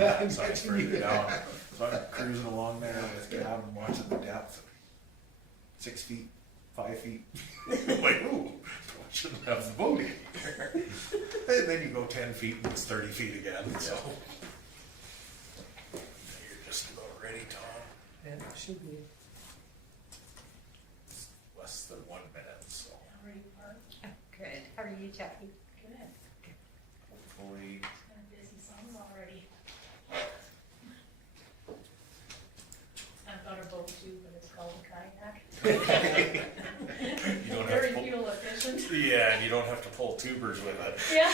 so I further down. So I'm cruising along there with Gavin, watching the depth. 6 feet, 5 feet. I'm like, ooh, I shouldn't have the boat in here. And then you go 10 feet and it's 30 feet again, so. You're just about ready, Tom. Yeah, it should be. It's less than 1 minute, so How are you, Barb? Good. How are you, Jackie? Good. hopefully. It's been a busy summer already. I've got a boat too, but it's called a kayak. You don't have Very to pull, fuel efficient. yeah, and you don't have to pull tubers with it. Yeah.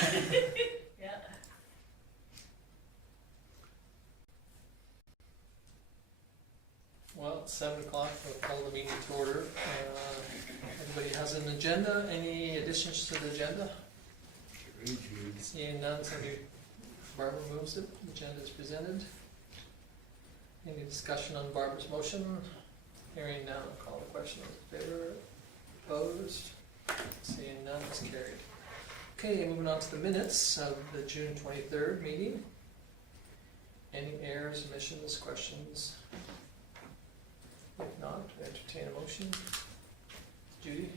Yeah. Well, it's 7 o'clock, we'll call the meeting to order. Everybody has an agenda, any additions to the agenda? Seeing none, somebody, Barbara moves it, the agenda is presented. Any discussion on Barbara's motion? Hearing none, I'll call the question, in favor, opposed? Seeing none, it's carried. Okay, moving on to the minutes of the June 23rd meeting. Any errors, omissions, questions? If not, entertain a motion. Judy?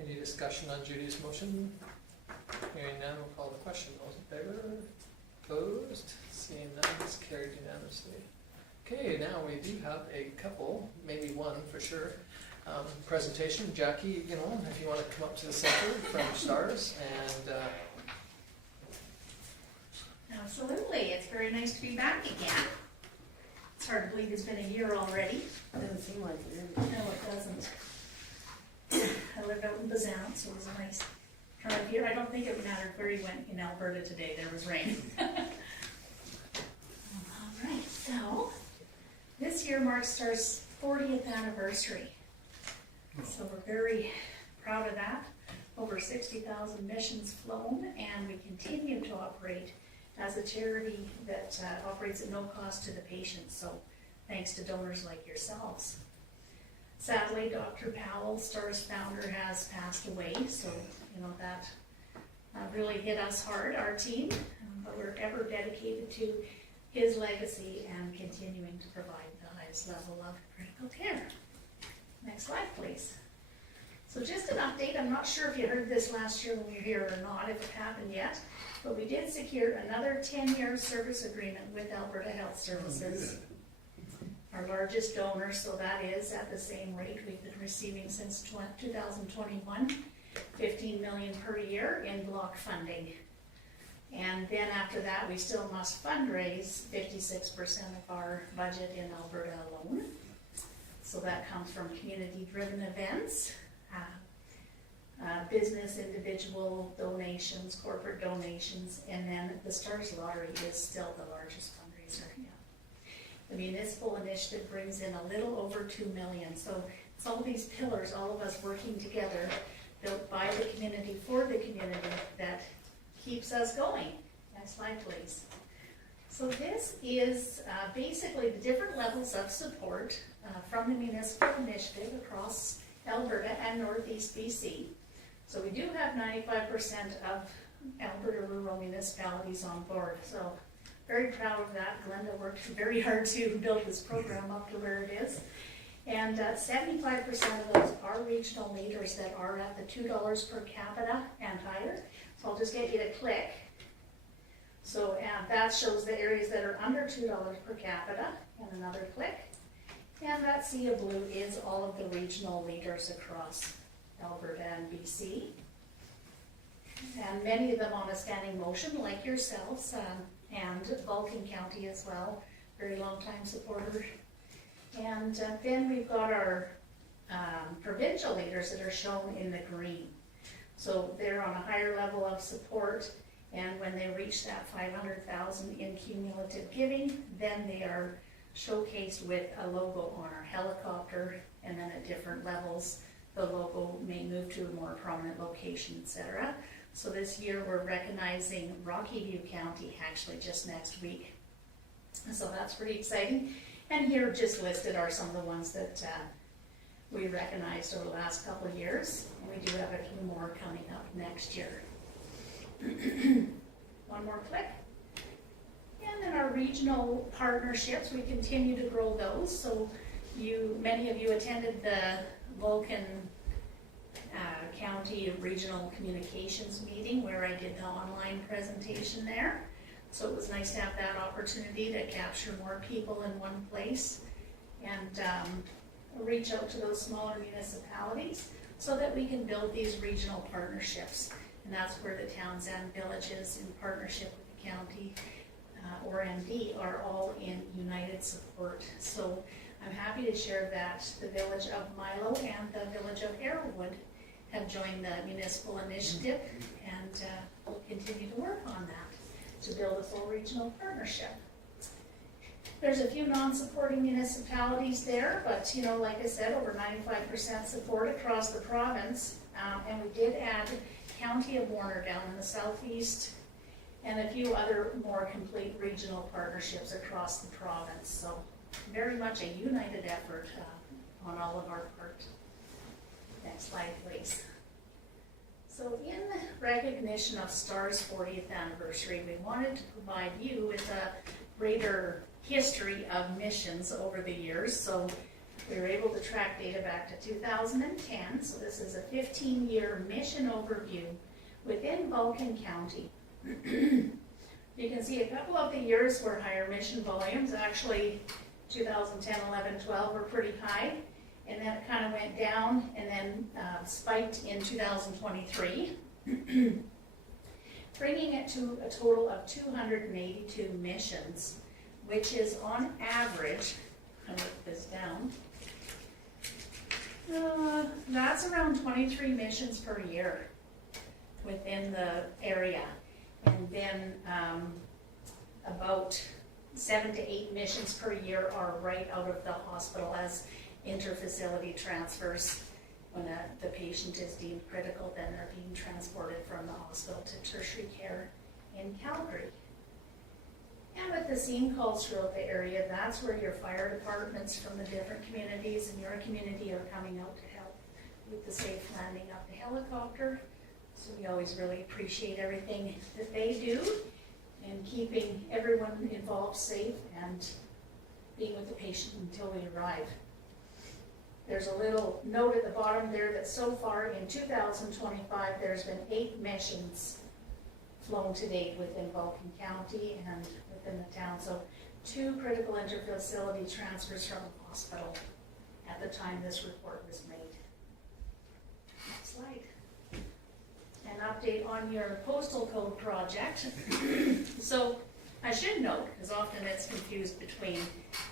Any discussion on Judy's motion? Hearing none, we'll call the question. Those in favor? Opposed? Seeing none, it's carried unanimously. Okay, now we do have a couple, maybe one for sure, presentation. Jackie, you know, if you want to come up to the center from STARS and Absolutely. It's very nice to be back again. It's hard to believe it's been a year already. Doesn't seem like it. No, it doesn't. I lived out in Bazan, so it was a nice drive here. I don't think it mattered where you went in Alberta today, there was rain. Alright, so this year marks STAR's 40th anniversary. So we're very proud of that. Over 60,000 missions flown, and we continue to operate as a charity that operates at no cost to the patient. So thanks to donors like yourselves. Sadly, Dr. Powell, STAR's founder, has passed away, so you know that really hit us hard, our team, but we're ever dedicated to his legacy and continuing to provide the highest level of critical care. Next slide, please. So just an update, I'm not sure if you heard this last year when we were here or not, if it happened yet, but we did secure another 10-year service agreement with Alberta Health Services. Our largest donor, so that is at the same rate we've been receiving since 2021, $15 million per year in block funding. And then after that, we still must fundraise 56% of our budget in Alberta alone. So that comes from community-driven events, business, individual donations, corporate donations, and then the STARS Lottery is still the largest fundraiser. Yeah. The municipal initiative brings in a little over $2 million. So it's all these pillars, all of us working together, built by the community for the community, that keeps us going. Next slide, please. So this is basically the different levels of support from the municipal initiative across Alberta and Northeast BC. So we do have 95% of Alberta rural municipalities on board. So very proud of that. Glenda worked very hard to build this program up to where it is. And 75% of those are regional leaders that are at the $2 per capita and higher. So I'll just get you to click. So that shows the areas that are under $2 per capita, and another click. And that sea of blue is all of the regional leaders across Alberta and BC. And many of them on a standing motion, like yourselves, and Vulcan County as well, very long time supporter. And then we've got our provincial leaders that are shown in the green. So they're on a higher level of support, and when they reach that 500,000 in cumulative giving, then they are showcased with a logo on our helicopter, and then at different levels the logo may move to a more prominent location, etc. So this year we're recognizing Rocky View County actually just next week. So that's pretty exciting. And here just listed are some of the ones that we recognized over the last couple of years. And we do have a few more coming up next year. One more click. our regional partnerships, we continue to grow those. So many of you attended the Vulcan County Regional Communications meeting where I did the online presentation there. So it was nice to have that opportunity to capture more people in one place and reach out to those smaller municipalities so that we can build these regional partnerships. And that's where the towns and villages in partnership with the county or MD are all in united support. So I'm happy to share that the village of Milo and the village of Arrowwood have joined the municipal initiative, and we'll continue to work on that to build a full regional partnership. There's a few non-supporting municipalities there, but like I said, over 95% support across the province, and we did add County of Warner down in the southeast, and a few other more complete regional partnerships across the province. So very much a united effort on all of our part. Next slide, please. So in recognition of STAR's 40th anniversary, we wanted to provide you with a greater history of missions over the years. So we were able to track data back to 2010. So this is a 15-year mission overview within Vulcan County. You can see a couple of the years were higher mission volumes. Actually, 2010, 11, 12 were pretty high. And then it kind of went down and then spiked in 2023, bringing it to a total of 282 missions, which is on average, I'll look this down, that's around 23 missions per year within the area. And then about 7 to 8 missions per year are right out of the hospital as interfacility transfers. When the patient is deemed critical, then they're being transported from the hospital to tertiary care in Calgary. And with the scene calls throughout the area, that's where your fire departments from the different communities in your community are coming out to help with the safe landing of the helicopter. So we always really appreciate everything that they do and keeping everyone involved safe and being with the patient until we arrive. There's a little note at the bottom there that so far in 2025, there's been 8 missions flown to date within Vulcan County and within the town. So 2 critical interfacility transfers from the hospital at the time this report was made. Next slide. An update on your postal code project. So I should note, because often it's confused between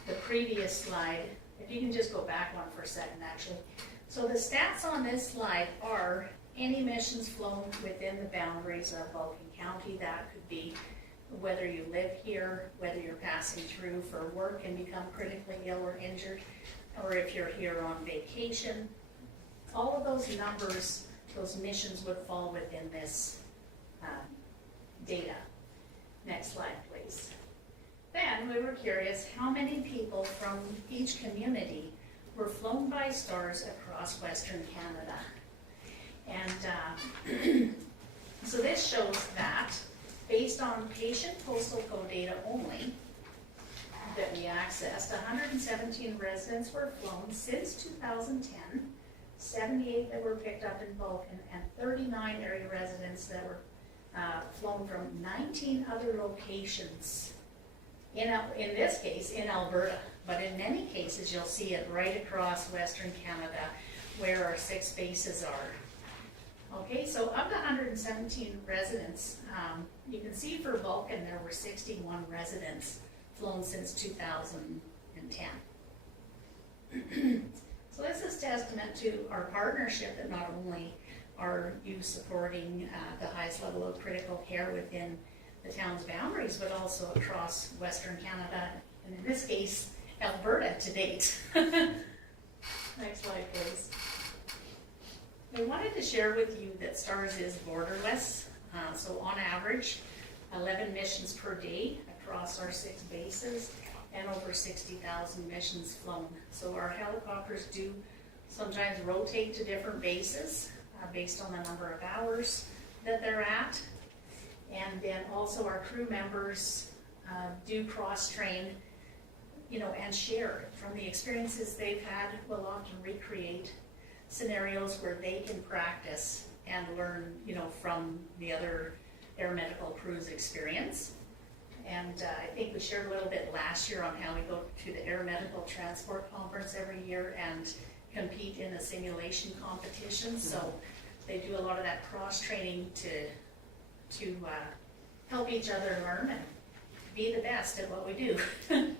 the previous slide. If you can just go back one for a second, actually. So the stats on this slide are any missions flown within the boundaries of Vulcan County. That could be whether you live here, whether you're passing through for work and become critically ill or injured, or if you're here on vacation. All of those numbers, those missions would fall within this data. Next slide, please. Then we were curious how many people from each community were flown by STARS across Western Canada. And so this shows that based on patient postal code data only that we accessed, 117 residents were flown since 2010, 78 that were picked up in Vulcan, and 39 area residents that were flown from 19 other locations. In this case, in Alberta, but in many cases, you'll see it right across Western Canada where our 6 bases are. Okay, so of the 117 residents, you can see for Vulcan there were 61 residents flown since 2010. So this is testament to our partnership that not only are you supporting the highest level of critical care within the town's boundaries, but also across Western Canada, and in this case, Alberta to date. Next slide, please. We wanted to share with you that STARS is borderless, so on average, 11 missions per day across our 6 bases, and over 60,000 missions flown. So our helicopters do sometimes rotate to different bases based on the number of hours that they're at. And then also our crew members do cross-train, you know, and share from the experiences they've had. We'll often recreate scenarios where they can practice and learn, you know, from the other air medical crew's experience. And I think we shared a little bit last year on how we go to the Air Medical Transport Conference every year and compete in a simulation competition. So they do a lot of that cross-training to help each other learn and be the best at what we do. And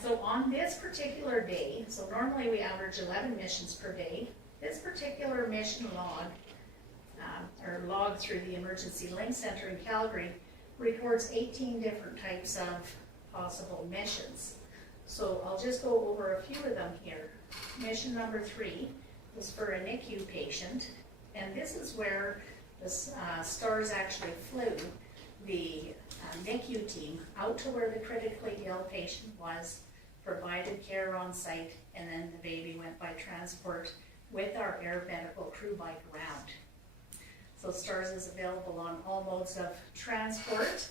so on this particular day, so normally we average 11 missions per day, this particular mission log, or log through the Emergency Link Center in Calgary, records 18 different types of possible missions. So I'll just go over a few of them here. Mission number 3 was for a NICU patient, and this is where the STARS actually flew the NICU team out to where the critically ill patient was, provided care on site, and then the baby went by transport with our air medical crew by ground. So STARS is available on all modes of transport.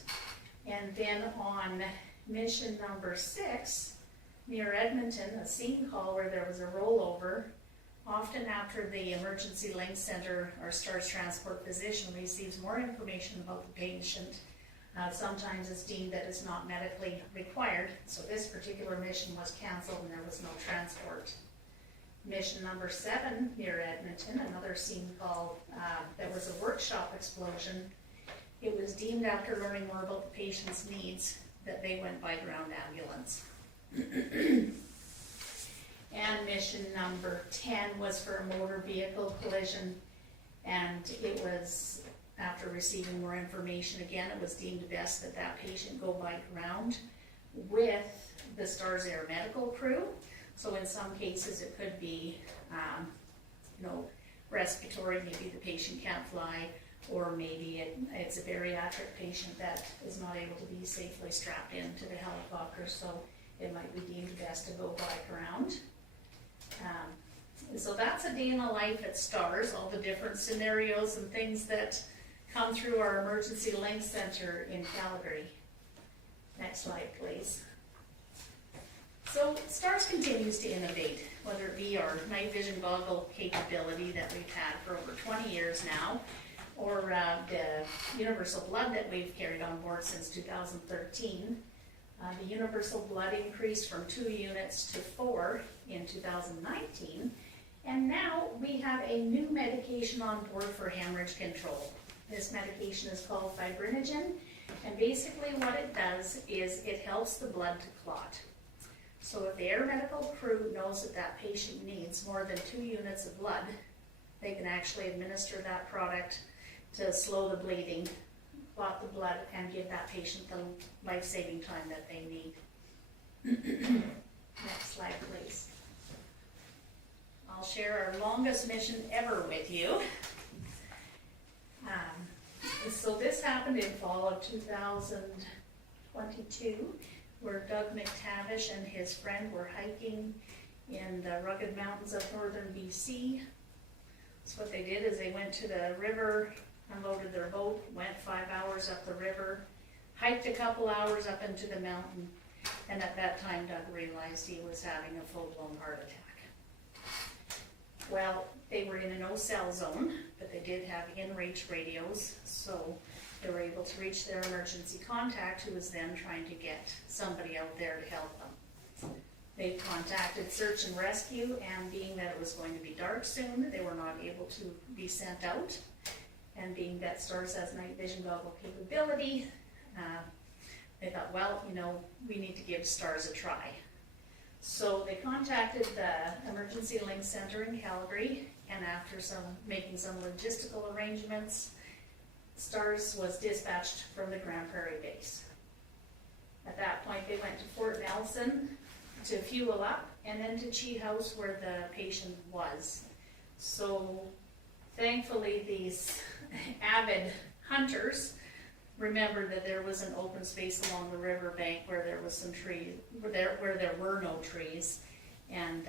And then on mission number 6, near Edmonton, a scene call where there was a rollover. Often after the Emergency Link Center or STARS transport physician receives more information about the patient, sometimes it's deemed that it's not medically required. So this particular mission was canceled and there was no transport. Mission number 7 near Edmonton, another scene call, there was a workshop explosion. It was deemed after learning more about the patient's needs that they went by ground ambulance. And mission number 10 was for a motor vehicle collision, and it was after receiving more information. Again, it was deemed best that that patient go by ground with the STARS Air Medical crew. So in some cases it could be, you know, respiratory, maybe the patient can't fly, or maybe it's a bariatric patient that is not able to be safely strapped into the helicopter, so it might be deemed best to go by ground. So that's a day in the life at STARS, all the different scenarios and things that come through our Emergency Link Center in Calgary. Next slide, please. So STARS continues to innovate, whether it be our night vision goggle capability that we've had for over 20 years now, or the universal blood that we've carried on board since 2013. The universal blood increased from 2 units to 4 in 2019, and now we have a new medication on board for hemorrhage control. This medication is called fibrinogen, and basically what it does is it helps the blood to clot. So if the air medical crew knows that that patient needs more than 2 units of blood, they can actually administer that product to slow the bleeding, clot the blood, and give that patient the life-saving time that they need. Next slide, please. I'll share our longest mission ever with you. So this happened in fall of 2022, where Doug McTavish and his friend were hiking in the rugged mountains of northern BC. So what they did is they went to the river, unloaded their boat, went 5 hours up the river, hiked a couple hours up into the mountain, and at that time Doug realized he was having a full-blown heart attack. Well, they were in a no-cell zone, but they did have in-reach radios, so they were able to reach their emergency contact, who was then trying to get somebody out there to help them. They contacted search and rescue, and being that it was going to be dark soon, they were not able to be sent out. And being that STARS has night vision goggle capability, they thought, well, you know, we need to give STARS a try. So they contacted the Emergency Link Center in Calgary, and after making some logistical arrangements, STARS was dispatched from the Grand Prairie base. At that point, they went to Fort Nelson to fuel up, and then to Cheat House where the patient was. So thankfully, these avid hunters remembered that there was an open space along the riverbank where there was some trees, where there were no trees, and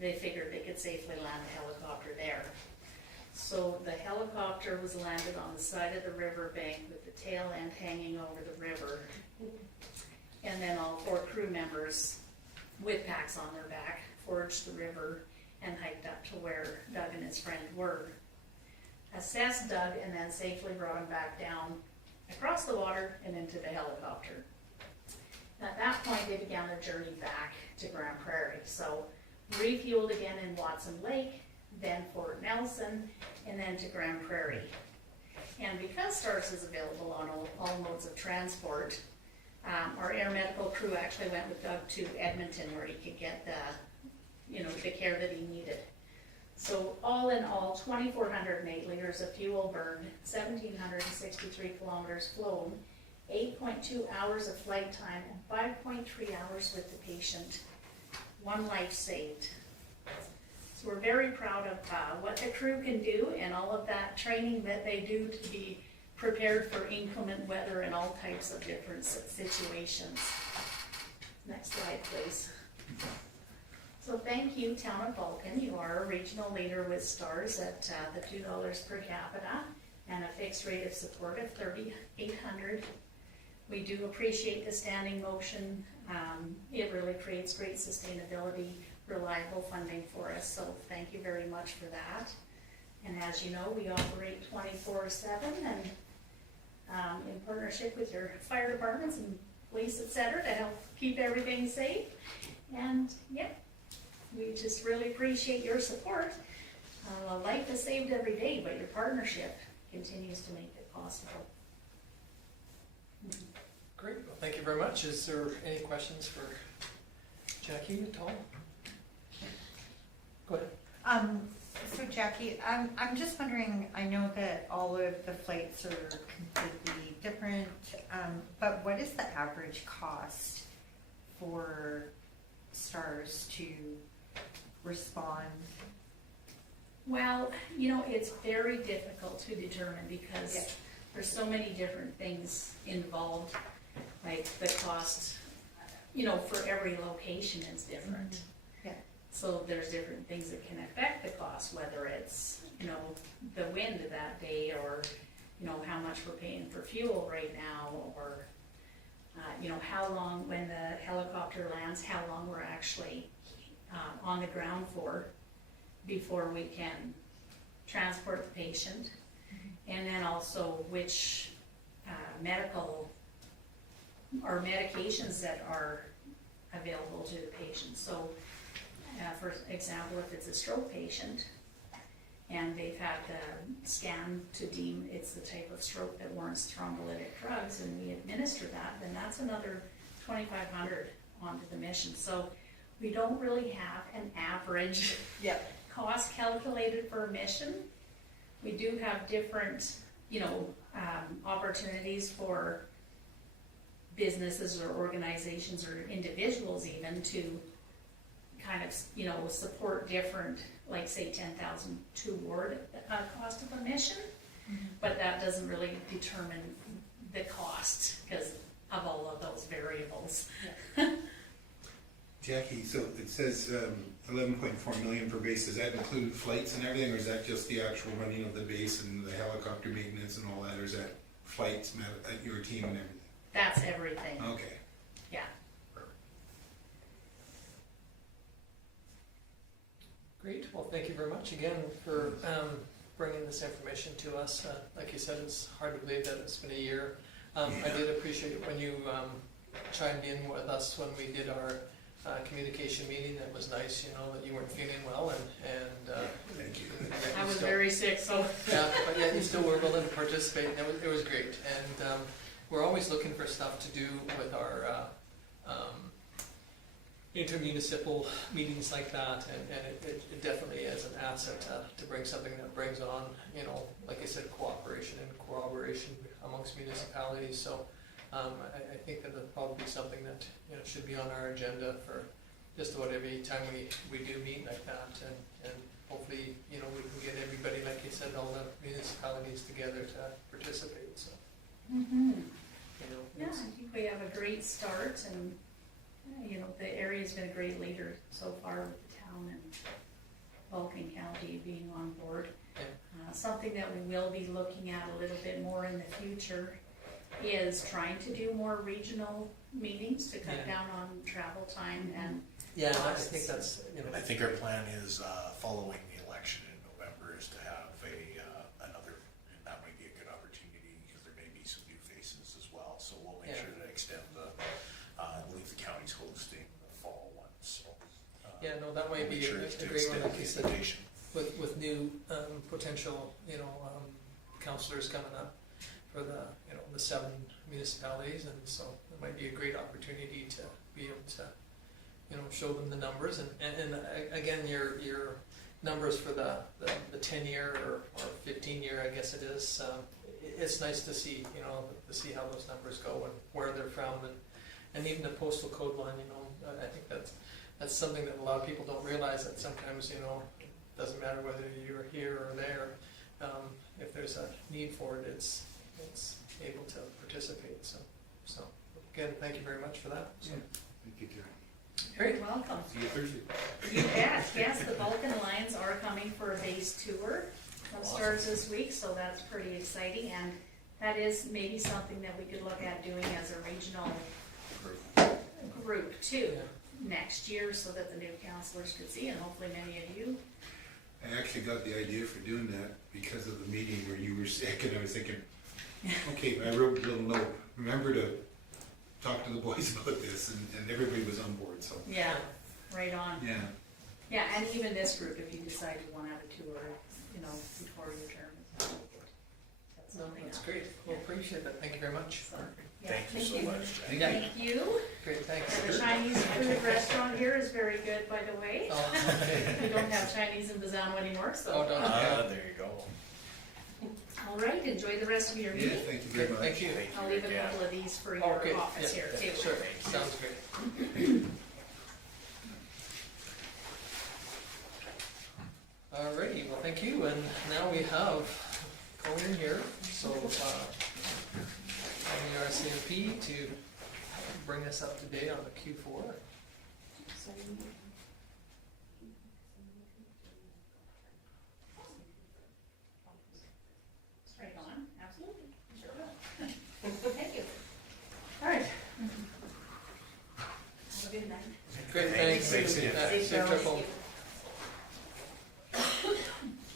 they figured they could safely land a helicopter there. So the helicopter was landed on the side of the riverbank with the tail end hanging over the river. And then all 4 crew members with packs on their back forged the river and hiked up to where Doug and his friend were. Assessed Doug and then safely brought him back down across the water and into the helicopter. At that point, they began their journey back to Grand Prairie. So refueled again in Watson Lake, then Fort Nelson, and then to Grand Prairie. And because STARS is available on all modes of transport, our air medical crew actually went with Doug to Edmonton where he could get the care that he needed. So all in all, 2,408 liters of fuel burned, 1,763 kilometers flown, 8.2 hours of flight time, and 5.3 hours with the patient. 1 life saved. So we're very proud of what the crew can do and all of that training that they do to be prepared for inclement weather and all types of different situations. Next slide, please. So thank you, Town of Vulcan. You are a regional leader with STARS at the $2 per capita and a fixed rate of support of $3,800. We do appreciate the standing motion. It really creates great sustainability, reliable funding for us, so thank you very much for that. And as you know, we operate 24/7 and in partnership with your fire departments and police, etc., to help keep everything safe. And yep, we just really appreciate your support. Life is saved every day, but your partnership continues to make it possible. Great, well, thank you very much. Is there any questions for Jackie at all? Go ahead. So Jackie, I'm just wondering, I know that all of the flights are completely different, but what is the average cost for STARS to respond? Well, it's very difficult to determine because there's so many different things involved, like the cost, for every location is different. Mm-hmm. Yeah. So there's different things that can affect the cost, whether it's, the wind that day or, how much we're paying for fuel right now or, how long, when the helicopter lands, how long we're actually on the ground for before we can transport the patient. And then also which medical or medications that are available to the patient. So for example, if it's a stroke patient and they've had the scan to deem it's the type of stroke that warrants thrombolytic drugs and we administer that, then that's another $2,500 onto the mission. So we don't really have an average cost calculated for a mission. We do have different, opportunities for businesses or organizations or individuals even to kind of, support different, like say 10,000 toward cost of a mission, but that doesn't really determine the cost because of all of those variables. Jackie, so it says 11.4 million per base. Does that include flights and everything, or is that just the actual running of the base and the helicopter maintenance and all that, or is that flights, your team and everything? That's everything. Okay. Yeah. Great, well, thank you very much again for bringing this information to us. Like you said, it's hard to believe that it's been a year. I did appreciate it when you chimed in with us when we did our communication meeting. That was nice, that you weren't feeling well and Thank you. I was very sick, so. Yeah, but yeah, you still were willing to participate, and it was great. And we're always looking for stuff to do with our intermunicipal meetings like that, and it definitely is an asset to bring something that brings on, like I said, cooperation and corroboration amongst municipalities. So I think that it'll probably be something that should be on our agenda for just about every time we do meet like that, and hopefully we can get everybody, like you said, all the municipalities together to participate. So Yeah, I think we have a great start and, the area's been a great leader so far with the town and Vulcan County being on board. Yeah. Something that we will be looking at a little bit more in the future is trying to do more regional meetings to cut Yeah. down on travel time and Yeah, I think that's, you know, I think our plan is, following the election in November, is to have another, and that might be a good opportunity, because there may be some new faces as well, so we'll make Yeah. sure to extend I believe the county's hosting the fall one, so. yeah, no, that might we'll be make sure a to great one, extend like the you said, invitation. with new, potential, counselors coming up for the, the 7 municipalities, and so it might be a great opportunity to be able to, show them the numbers, and again, your numbers for the 10-year or 15-year, I guess it is, it's nice to see, to see how those numbers go and where they're from, and even the postal code line, I think that's something that a lot of people don't realize, that sometimes, it doesn't matter whether you're here or there, if there's a need for it, it's able to participate, so again, thank you very much for that. So. Thank you, Terry. Great. you're welcome. See you Thursday. You bet. Yes, the Vulcan Lions are coming for a base tour of Awesome. Stars this week, so that's pretty exciting, and that is maybe something that we could look at doing as a regional group too Yeah. next year, so that the new counselors could see, and hopefully many of you. I actually got the idea for doing that because of the meeting where you were sick, and I was thinking, okay, I wrote a little note, remember to talk to the boys about this, and everybody was on board, so, Yeah, right on. yeah. Yeah, and even this group, if you decide you want to have a tour, before your term. That's No, something that's else. great. We'll appreciate that. Thank you very much. So, yeah, Thank you so much, Jack. Yeah. Thank you. Great, thanks. And the Chinese food restaurant here is very good, by the way. Oh, okay. We don't have Chinese in Bazano anymore, Oh, so. don't, There you go. All right, enjoy the rest of your Yeah, meeting. thank you very Great, much. thank you. I'll leave a Yeah. couple of these for Oh, good. your office Yeah, here too. Sure, sounds great. Alrighty, well, thank you, and now we have Conan here, so, on the RCMP to bring us up to date on the Q4. Right on, absolutely. Sure will. Thank you. All right. Have a good night. Great, Thank you. thanks. Thanks again. Safe Safe trip travels. home.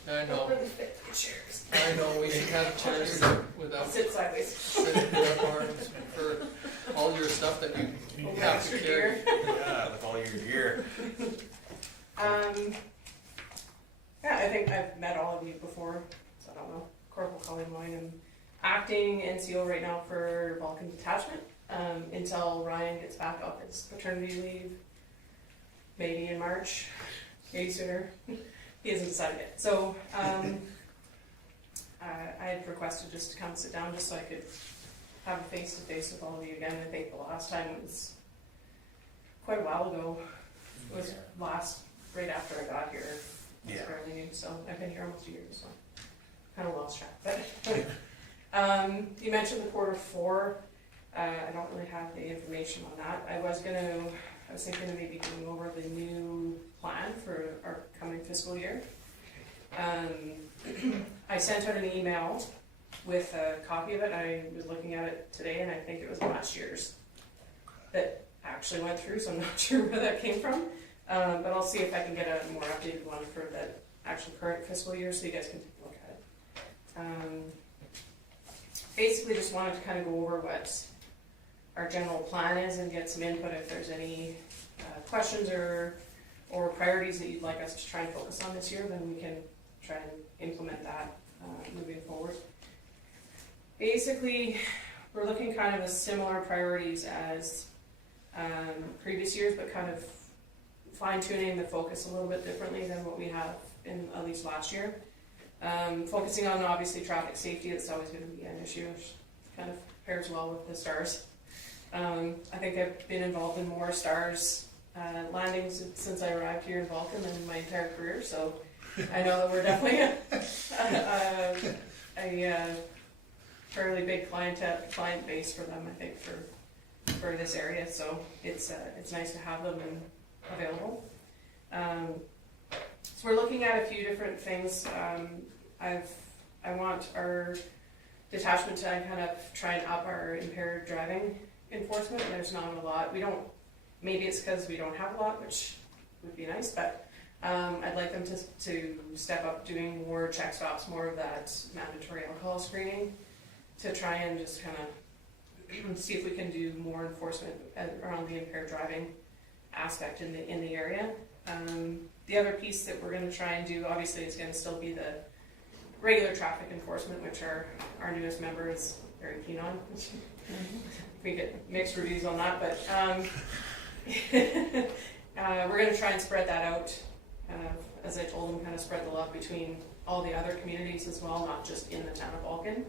I know, Cheers. I know, we should have chairs without Sit sideways. sitting with our arms for all your stuff that you have to carry. Yeah, with all your gear. Yeah, I think I've met all of you before, so I don't know. Corporal Colleen Wine. I'm acting NCO right now for Vulcan Detachment until Ryan gets back off his paternity leave, maybe in March, maybe sooner. He hasn't decided yet. So I had requested just to come sit down just so I could have a face-to-face with all of you again. I think the last time was quite a while ago. It was right after I got here. I was Yeah. fairly new, so I've been here almost a year, so kind of lost track. But you mentioned the Q4. I don't really have the information on that. I was thinking of maybe going over the new plan for our coming fiscal year. I sent out an email with a copy of it. I was looking at it today, and I think it was last year's that actually went through, so I'm not sure where that came from. But I'll see if I can get a more updated one for the actual current fiscal year, so you guys can take a look at it. Basically, just wanted to kind of go over what our general plan is and get some input if there's any questions or priorities that you'd like us to try and focus on this year, then we can try and implement that moving forward. Basically, we're looking kind of at similar priorities as previous years, but kind of fine-tuning the focus a little bit differently than what we have in at least last year. Focusing on obviously traffic safety, that's always going to be an issue, which kind of pairs well with the STARS. I think I've been involved in more STARS landings since I arrived here in Vulcan than in my entire career, so I know that we're definitely a fairly big client base for them, I think, for this area, so it's nice to have them available. So we're looking at a few different things. I want our detachment to kind of try and up our impaired driving enforcement. There's not a lot. Maybe it's because we don't have a lot, which would be nice, but I'd like them to step up doing more check stops, more of that mandatory alcohol screening, to try and just kind of see if we can do more enforcement around the impaired driving aspect in the area. The other piece that we're going to try and do, obviously, is going to still be the regular traffic enforcement, which our newest member is very keen on. We get mixed reviews on that, but we're going to try and spread that out. As I told him, kind of spread the love between all the other communities as well, not just in the town of Vulcan.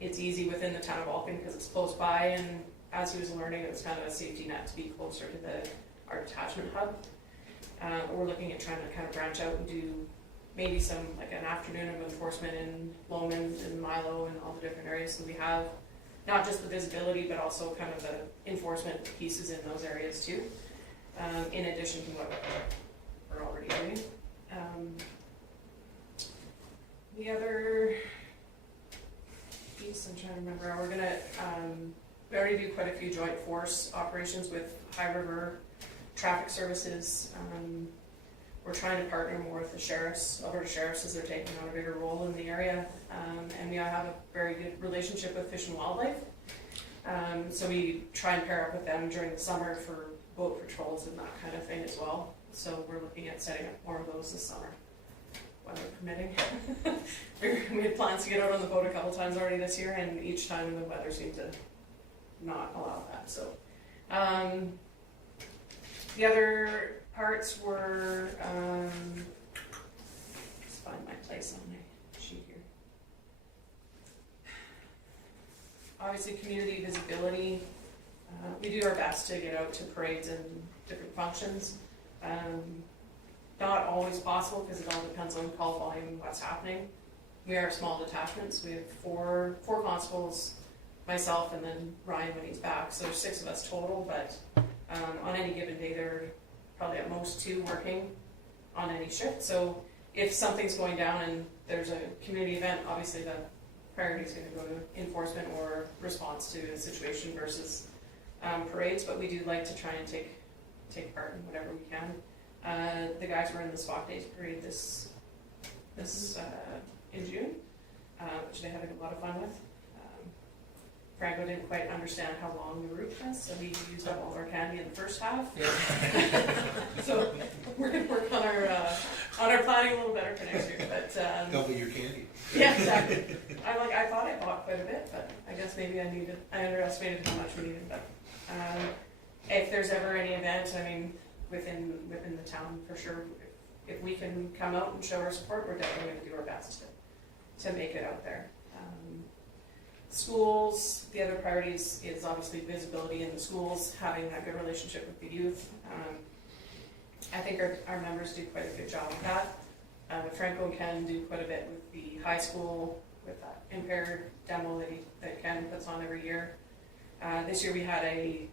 It's easy within the town of Vulcan because it's close by, and as he was learning, it was kind of a safety net to be closer to our detachment hub. We're looking at trying to kind of branch out and do maybe some, like an afternoon of enforcement in Lomond and Milo and all the different areas, so we have not just the visibility, but also kind of the enforcement pieces in those areas too, in addition to what we're already doing. The other piece, I'm trying to remember, we're gonna, we already do quite a few joint force operations with High River Traffic Services. We're trying to partner more with the sheriffs, Alberta Sheriffs, as they're taking on a bigger role in the area. And we have a very good relationship with Fish and Wildlife. So we try and pair up with them during the summer for boat patrols and that kind of thing as well. So we're looking at setting up more of those this summer, weather permitting. We had plans to get out on the boat a couple times already this year, and each time the weather seemed to not allow that. So the other parts were, let's find my place on my sheet here. Obviously, community visibility. We do our best to get out to parades and different functions. Not always possible because it all depends on call volume and what's happening. We are a small detachment, so we have four constables, myself, and then Ryan when he's back. So there's 6 of us total, but on any given day there are probably at most 2 working on any shift. So if something's going down and there's a community event, obviously the priority is going to go to enforcement or response to a situation versus parades, but we do like to try and take part in whatever we can. The guys were in the Swap Days parade this in June, which they had a lot of fun with. Franco didn't quite understand how long the route was, so we used up all of our candy in the first half. Yeah. So we're going to work on our planning a little better for next year. But Double your candy. yeah, exactly. I thought I bought quite a bit, but I guess maybe I underestimated how much we needed. But if there's ever any event, I mean, within the town, for sure, if we can come out and show our support, we're definitely going to do our best to make it out there. Schools, the other priorities is obviously visibility in the schools, having that good relationship with the youth. I think our members do quite a good job with that. Franco and Ken do quite a bit with the high school, with that impaired demo that Ken puts on every year. This year we had a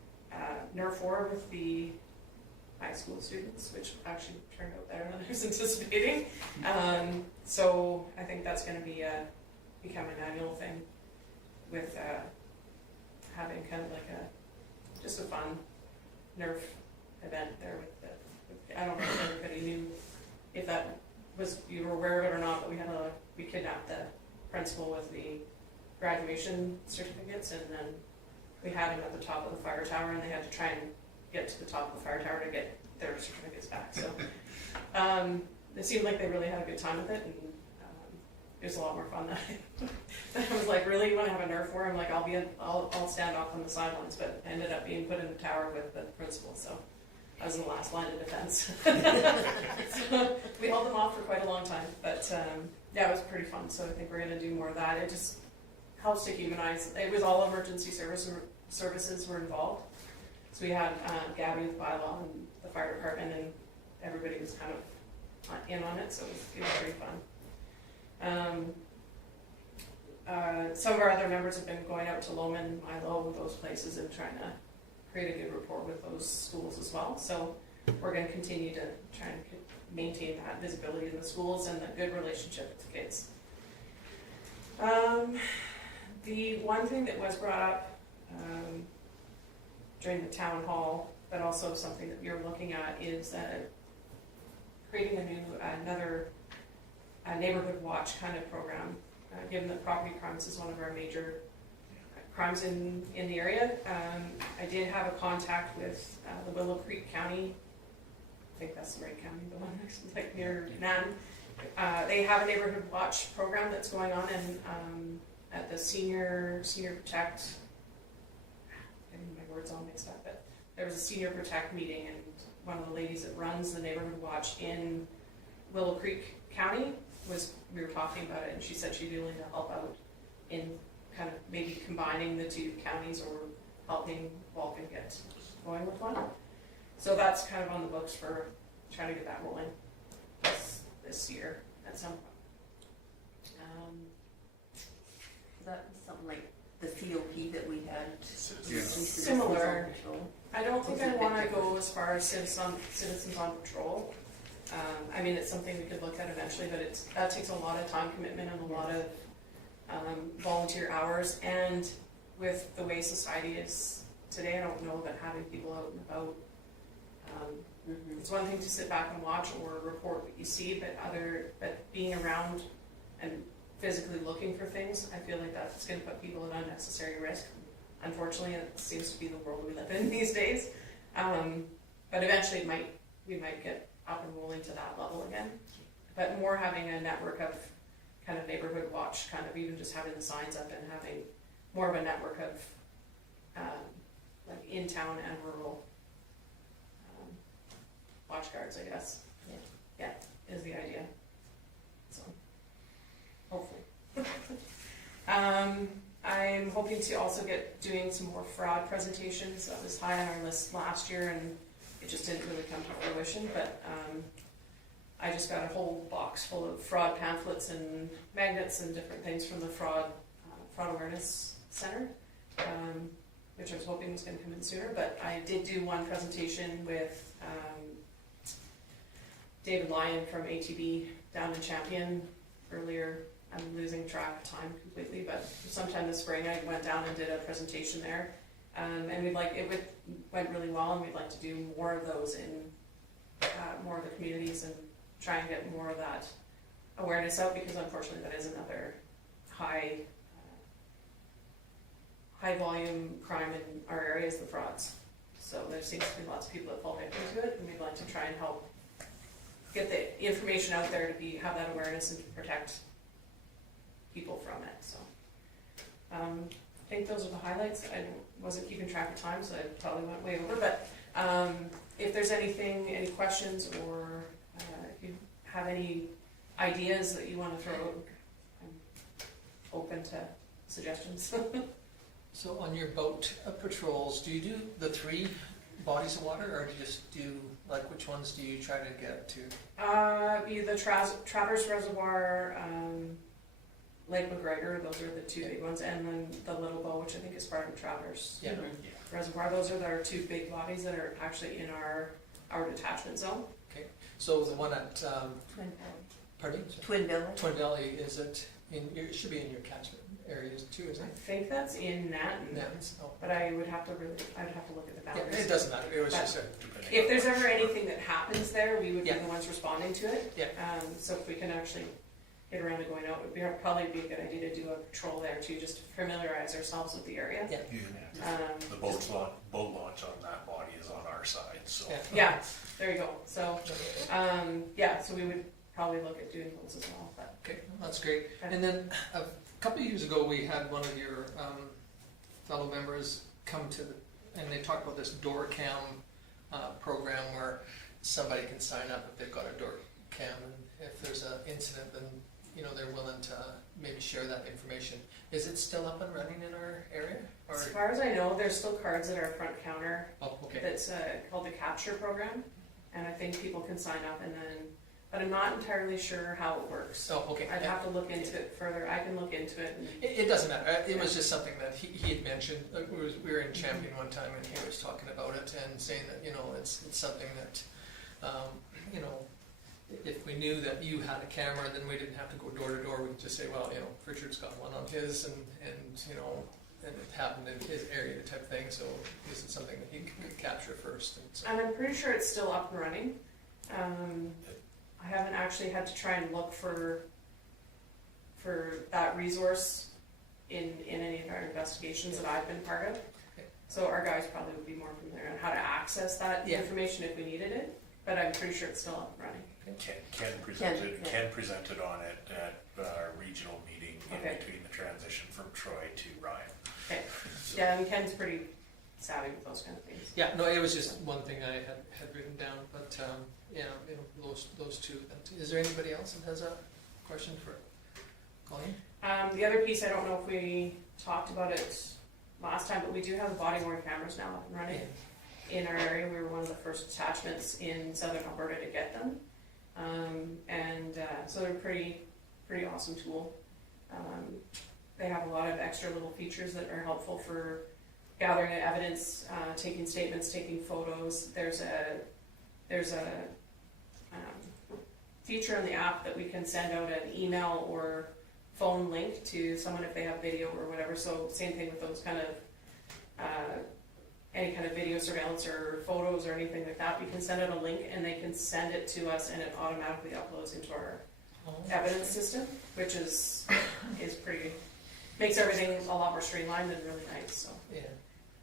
Nerf war with the high school students, which actually turned out better than I was anticipating. So I think that's going to be become an annual thing, with having kind of like just a fun Nerf event there with I don't know if everybody knew if that was, you were aware of it or not, but we kidnapped the principal with the graduation certificates, and then we had him at the top of the fire tower, and they had to try and get to the top of the fire tower to get their certificates back. So it seemed like they really had a good time with it, and it was a lot more fun than I was like, really, you want to have a Nerf war? I'm like, I'll stand off on the sidelines, but I ended up being put in the tower with the principal, so I was in the last line of defense. So we held them off for quite a long time, but yeah, it was pretty fun. So I think we're going to do more of that. It just helps to humanize. It was all emergency services were involved. So we had Gabby with bylaw and the fire department, and everybody was kind of in on it, so it was pretty fun. Some of our other members have been going out to Lomond, Milo, those places, and trying to create a good rapport with those schools as well. So we're going to continue to try and maintain that visibility in the schools and the good relationship with the kids. The one thing that was brought up during the town hall, but also something that we are looking at, is creating another neighborhood watch kind of program, given that property crimes is one of our major crimes in the area. I did have a contact with the Willow Creek County, I think that's the right county, the one next, like near Nan. They have a neighborhood watch program that's going on, and at the Senior Protect, getting my words all mixed up, but there was a Senior Protect meeting, and one of the ladies that runs the neighborhood watch in Willow Creek County we were talking about it, and she said she'd be willing to help out in kind of maybe combining the two counties or helping Vulcan get going with one. So that's kind of on the books for trying to get that rolling this year at some point. Is that something like the COP that we had? Yeah. Similar. I don't think Those are I a want bit to go as far as citizens on patrol. I mean, it's something we could look at eventually, but that takes a lot of time commitment and a lot of volunteer hours. And with the way society is today, I don't know that having people out and about. It's one thing to sit back and watch or report what you see, but being around and physically looking for things, I feel like that's going to put people at unnecessary risk. Unfortunately, it seems to be the world we live in these days. But eventually we might get up and rolling to that level again. But more having a network of kind of neighborhood watch, kind of even just having the signs up and having more of a network of like in town and rural watch guards, I guess. Yeah, is the idea. So, hopefully. I'm hoping to also get doing some more fraud presentations. That was high on our list last year, and it just didn't really come to fruition. But I just got a whole box full of fraud pamphlets and magnets and different things from the Fraud Awareness Center, which I was hoping was going to come in sooner. But I did do one presentation with David Lyon from ATB down in Champion earlier. I'm losing track of time completely, but sometime this spring I went down and did a presentation there, and went really well, and we'd like to do more of those in more of the communities and try and get more of that awareness out, because unfortunately that is another high volume crime in our area, is the frauds. So there seems to be lots of people that fall victim to it, and we'd like to try and help get the information out there to have that awareness and to protect people from it. So I think those are the highlights. I wasn't keeping track of time, so I probably went way over, but if there's any questions, or if you have any ideas that you want to throw out, I'm open to suggestions. So on your boat patrols, do you do the 3 bodies of water, or do you just do, like, which ones do you try to get to? Be the Traverse Reservoir, Lake McGregor, those are the 2 big ones, and then the Little Bow, which I think is part of Traverse Yeah. Reservoir. Those are our 2 big bodies that are actually in our detachment zone. So the one at, Twin pardon? Twin Village? Twin Valley, is it it should be in your catchment areas too, isn't I it? think that's in Nanton, Oh. but I'd have to look at the Yeah, boundaries. it doesn't matter, it was just a, If there's ever anything that happens there, we would be Yeah. the ones responding to it. Yeah. So if we can actually get around to going out, it would probably be a good idea to do a patrol there too, just to familiarize ourselves with the area. Yeah. The boat launch on that body is on our side, so. yeah. Yeah, there you go. So, so we would probably look at doing those as well. But Okay, that's great. And then a couple of years ago, we had one of your fellow members come to, and they talked about this door cam program where somebody can sign up if they've got a door cam, and if there's an incident, then they're willing to maybe share that information. Is it still up and running in our area? Or as far as I know, there's still cards at our front counter. oh, okay. That's called the Capture program, and I think people can sign up, but I'm not entirely sure how it works. Oh, okay. I'd Yeah. have to look into it further. I can look into it. And, It doesn't matter. It was just something that he had mentioned. Like, we were in Champion one time, and he was talking about it and saying that it's something that if we knew that you had a camera, then we didn't have to go door to door, we could just say, well, Richard's got one on his, and it happened in his area type thing, so this is something that he could capture first, and so. And I'm pretty sure it's still up and running. I haven't actually had to try and look for that resource in any of our investigations that I've been part of. Okay. So our guys probably would be more familiar on how to access that Yeah. information if we needed it, but I'm pretty sure it's still up and running. Ken presented on it at a regional meeting in Okay. between the transition from Troy to Ryan. Okay. So- Yeah, and Ken's pretty savvy with those kind of things. Yeah, no, it was just one thing I had written down, but, those two. Is there anybody else that has a question for Colleen? The other piece, I don't know if we talked about it last time, but we do have the body worn cameras now up and running in our area. We were one of the first attachments in southern Alberta to get them. So they're a pretty awesome tool. They have a lot of extra little features that are helpful for gathering evidence, taking statements, taking photos. There's a feature in the app that we can send out an email or phone link to someone if they have video or whatever. So same thing with those kind of any kind of video surveillance or photos or anything like that. We can send out a link and they can send it to us, and it automatically uploads into our evidence system, which is pretty, makes everything a lot more streamlined and really nice. So Yeah.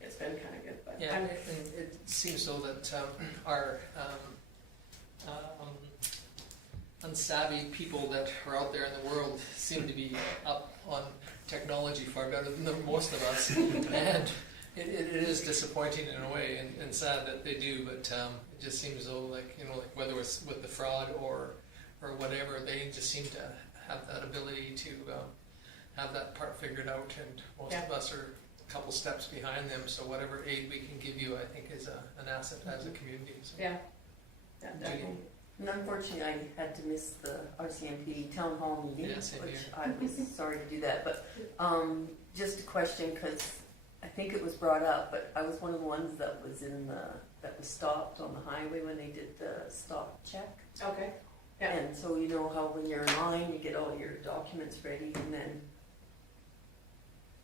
it's been kind of good. But Yeah, and it seems so that our unsavvy people that are out there in the world seem to be up on technology far better than most of us, and it is disappointing in a way and sad that they do, but it just seems though like whether it's with the fraud or whatever, they just seem to have that ability to have that part figured out, and most of us are a couple steps behind them, so whatever aid we can give you, I think, is an asset as a community. So. yeah, definitely. And unfortunately, I had to miss the RCMP town hall meeting, Yeah, same which here. I was sorry to do that. But just a question, because I think it was brought up, but I was one of the ones that was that was stopped on the highway when they did the stop check. Okay. Yeah. And so you know how when you're in line, you get all your documents ready, and then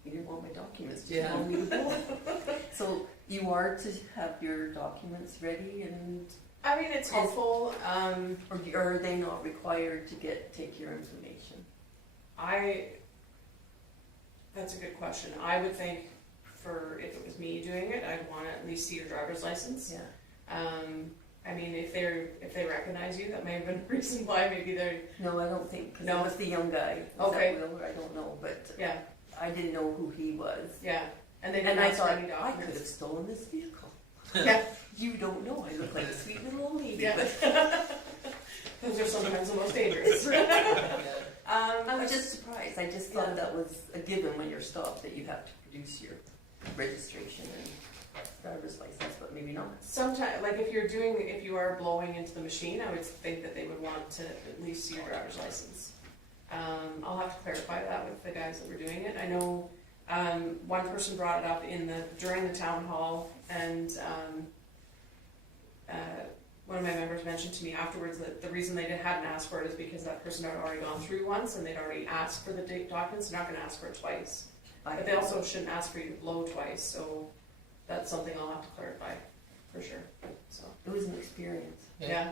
you didn't want my documents. Just Yeah. want me to go. So you are to have your documents ready, and I mean, it's helpful. or are they not required to take your information? That's a good question. I would think if it was me doing it, I'd want to at least see your driver's license. Yeah. I mean, if they recognize you, that may have been a reason why. Maybe they're No, I don't think, because No. it was the young guy. Was Okay. that Will, or I don't know, but yeah, I didn't know who he was. yeah, and they And didn't I ask for thought, any I could have documents. stolen this vehicle. Yeah, You don't know, I look like a sweet little old lady, Yeah. but those are sometimes the most dangerous. I was just surprised. I just thought Yeah. that was a given when you're stopped, that you have to produce your registration and driver's license, but maybe not. Sometimes, like if you are blowing into the machine, I would think that they would want to at least see your driver's license. I'll have to clarify that with the guys that were doing it. I know one person brought it up during the town hall, and one of my members mentioned to me afterwards that the reason they hadn't asked for it is because that person had already gone through once and they'd already asked for the documents. They're not going to ask for it twice, but they also shouldn't ask for you to blow twice. So that's something I'll have to clarify for sure. So It was an experience. yeah.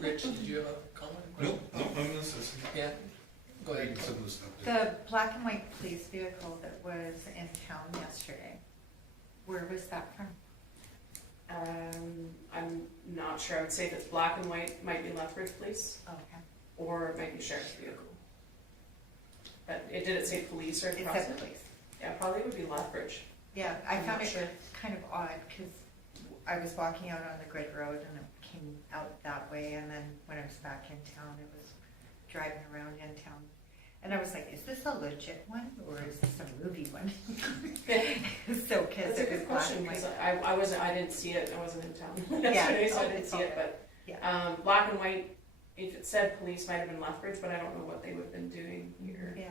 Rich, did you have a comment? No, I'm listening. Yeah. Go ahead. Some of the stuff that- The black and white police vehicle that was in town yesterday, where was that from? I'm not sure. I would say if it's black and white, it might be Lethbridge Police, Okay. or it might be Sheriff's vehicle. But did it say police or It across said it? police. Yeah, probably would be Lethbridge. Yeah, I I'm found not it sure. kind of odd, because I was walking out on the grid road and it came out that way, and then when I was back in town, it was driving around in town. And I was like, is this a legit one, or is this a movie one? So, because That's a it was good black question and because white. I didn't see it. I wasn't in town yesterday, so I didn't it's see it. okay. But Yeah. black and white. If it said police, might have been Lethbridge, but I don't know what they would have been doing here. Yeah.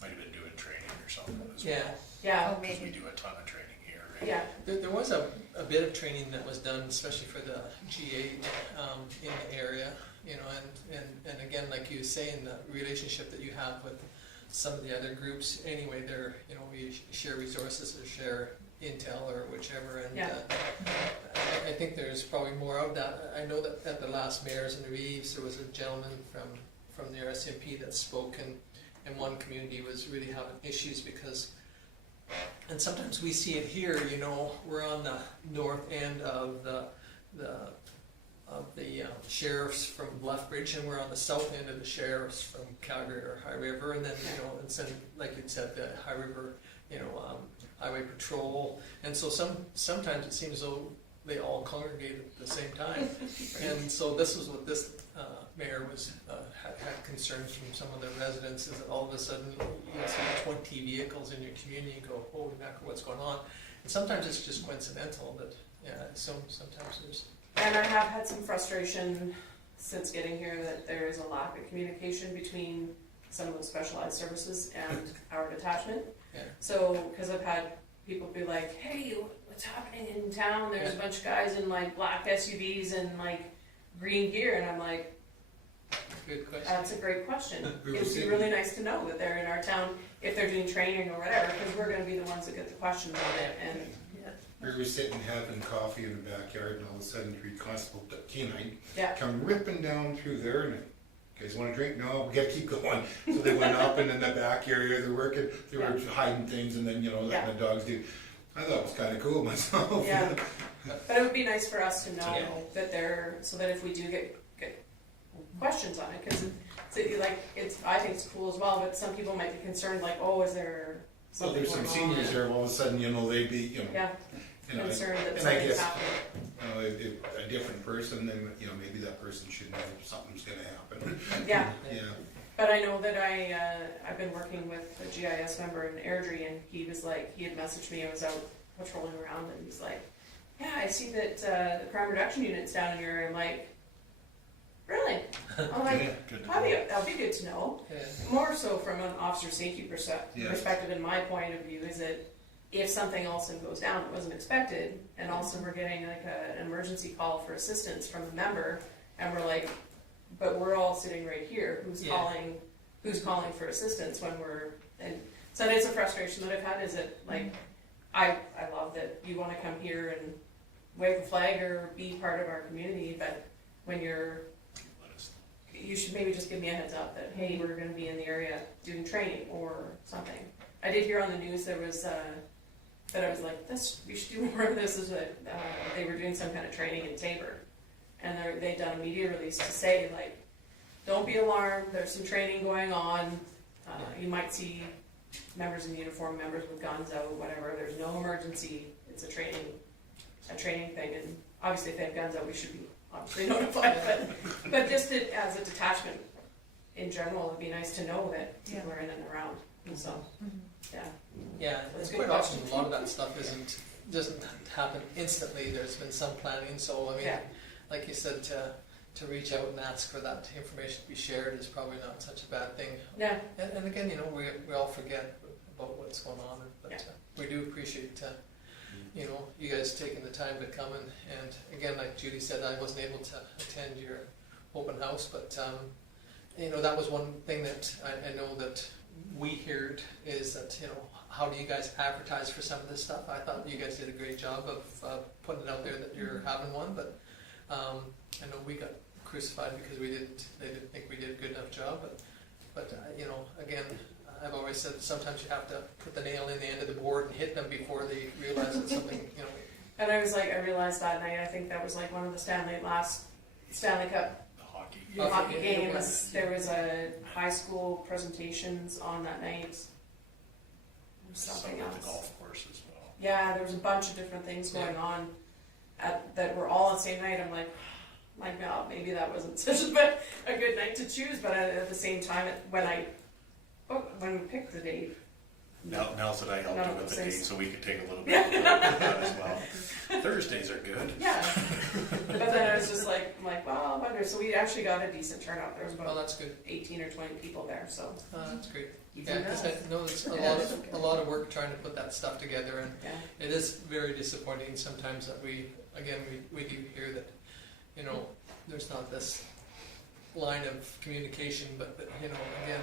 Might have been doing training or something as Yeah. well. Yeah. Oh, Because we maybe. do a ton of training here, yeah, There was a bit of training that was done, especially for the GA in the area, you know, and again, like you were saying, the relationship that you have with some of the other groups, anyway, they're, you know, we share resources or share intel or whichever, and Yeah. I think there's probably more of that. I know that at the last Mayors and Reeves, there was a gentleman from the RCMP that spoke, and one community was really having issues because, and sometimes we see it here, you know, we're on the north end of the sheriffs from Bluffbridge, and we're on the south end of the sheriffs from Calgary or High River, and then, you know, and then, like you said, the High River, you know, Highway Patrol, and so sometimes it seems though they all congregate at the same time, and so this was what this mayor was had concerns from some of the residents, is that all of a sudden you see 20 vehicles in your community and go, holy mackerel, what's going on? And sometimes it's just coincidental that, yeah, so sometimes there's. and I have had some frustration since getting here that there is a lack of communication between some of the specialized services and our detachment. Yeah. So, because I've had people be like, hey, what's happening in town? There's a bunch of guys in like black SUVs and like green gear, and I'm like, Good question. that's a great question. We were It would be sitting- really nice to know that they're in our town if they're doing training or whatever, because we're gonna be the ones that get the questions on it, and We were sitting having coffee in the backyard, and all of a sudden, three constable canine yeah, come ripping down through there, and you guys want a drink? No, we gotta keep going. So they went up and in the back area, they're working, they were hiding things, and then, you know, letting the dogs do. I thought it was kinda cool myself. yeah. But it would be nice for us to know Yeah. that they're, so that if we do get questions on it, because I think it's cool as well, but some people might be concerned, like, oh, is there So something there's some going on? seniors there, all of a sudden, you know, they'd be, you know, Yeah, you know, concerned that and I something's guess, happening. you know, if a different person, then, you know, maybe that person should know something's gonna happen. Yeah, Yeah. but I know that I've been working with a GIS member in Airdrie, and he was like, he had messaged me, I was out patrolling around, and he's like, yeah, I see that the crime reduction unit's down in your area. I'm like, really? I'm like, Good to that'll be good to know. Yeah. More so from an officer safety Yeah. perspective, in my point of view, is that if something also goes down that wasn't expected, and also we're getting like an emergency call for assistance from a member, and we're like, but we're all sitting right here, who's Yeah. calling for assistance when we're, and so that is a frustration that I've had, is that like, I love that you wanna come here and wave a flag or be part of our community, but when you should maybe just give me a heads up that, hey, we're gonna be in the area doing training or something. I did hear on the news there was, that I was like, we should do more of this, is that, they were doing some kind of training in Tabor. And they'd done a media release to say, like, don't be alarmed, there's some training going on. You might see members in uniform, members with guns out, whatever, there's no emergency, it's a training thing, and obviously if they have guns out, we should be obviously notified, but just as a detachment in general, it'd be nice to know that people are in and around, and so, yeah. Yeah, That's it's a good quite often, question. a lot of that stuff doesn't happen instantly, there's been some planning, so I mean, Yeah. like you said, to reach out and ask for that information to be shared is probably not such a bad thing. Yeah, And again, you know, we all forget about what's going on, but Yeah. we do appreciate, you know, you guys taking the time to come and again, like Judy said, I wasn't able to attend your open house, but, you know, that was one thing that I know that we heard is that, you know, how do you guys advertise for some of this stuff? I thought you guys did a great job of putting it out there that you're having one, but I know we got crucified because they didn't think we did a good enough job, but you know, again, I've always said sometimes you have to put the nail in the end of the board and hit them before they realize it's something, you know. and I realized that night, I think that was like one of the last Stanley Cup The hockey. Oh, hockey yeah, games. There was a high school presentations on that night. Something Some at the else. golf course as well. Yeah, there was a bunch of different things going on that were all on the same night. I'm like, no, maybe that wasn't such a good night to choose, but at the same time, when we picked the date, Nell said I helped None you of with the those date, things. so we could take a little bit of that as well. Thursdays are good. yeah. But then I was just like, well, I wonder. So we we actually got a decent turnout. There was Well, about that's good. 18 or 20 people there, so That's great. You Yeah, do because that. I know it's Yeah. a lot of work trying to put that stuff together, and yeah. it is very disappointing sometimes that we do hear that, you know, there's not this line of communication, but you know, again,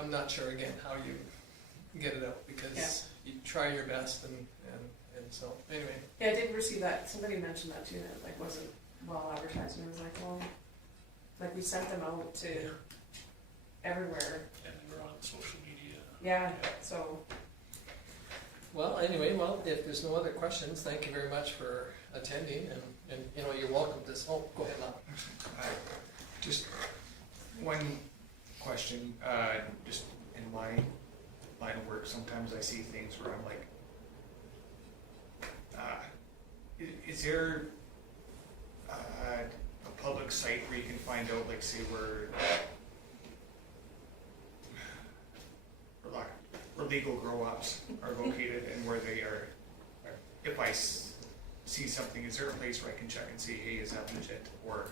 I'm not sure again how you get it out, because you try your best, and so, anyway. Yeah, I did receive that. Somebody mentioned that too, that it like wasn't well advertised, and I was like, well, like we sent them out to everywhere. And we're on social media. Yeah, so Well, anyway, if there's no other questions, thank you very much for attending, and you know, you're welcome to, go ahead, Lon. Just one question, just in my line of work, sometimes I see things where I'm like, is there a public site where you can find out, like, say, where legal grow-ops are located and where they are, if I see something, is there a place where I can check and see, hey, is that legit, or?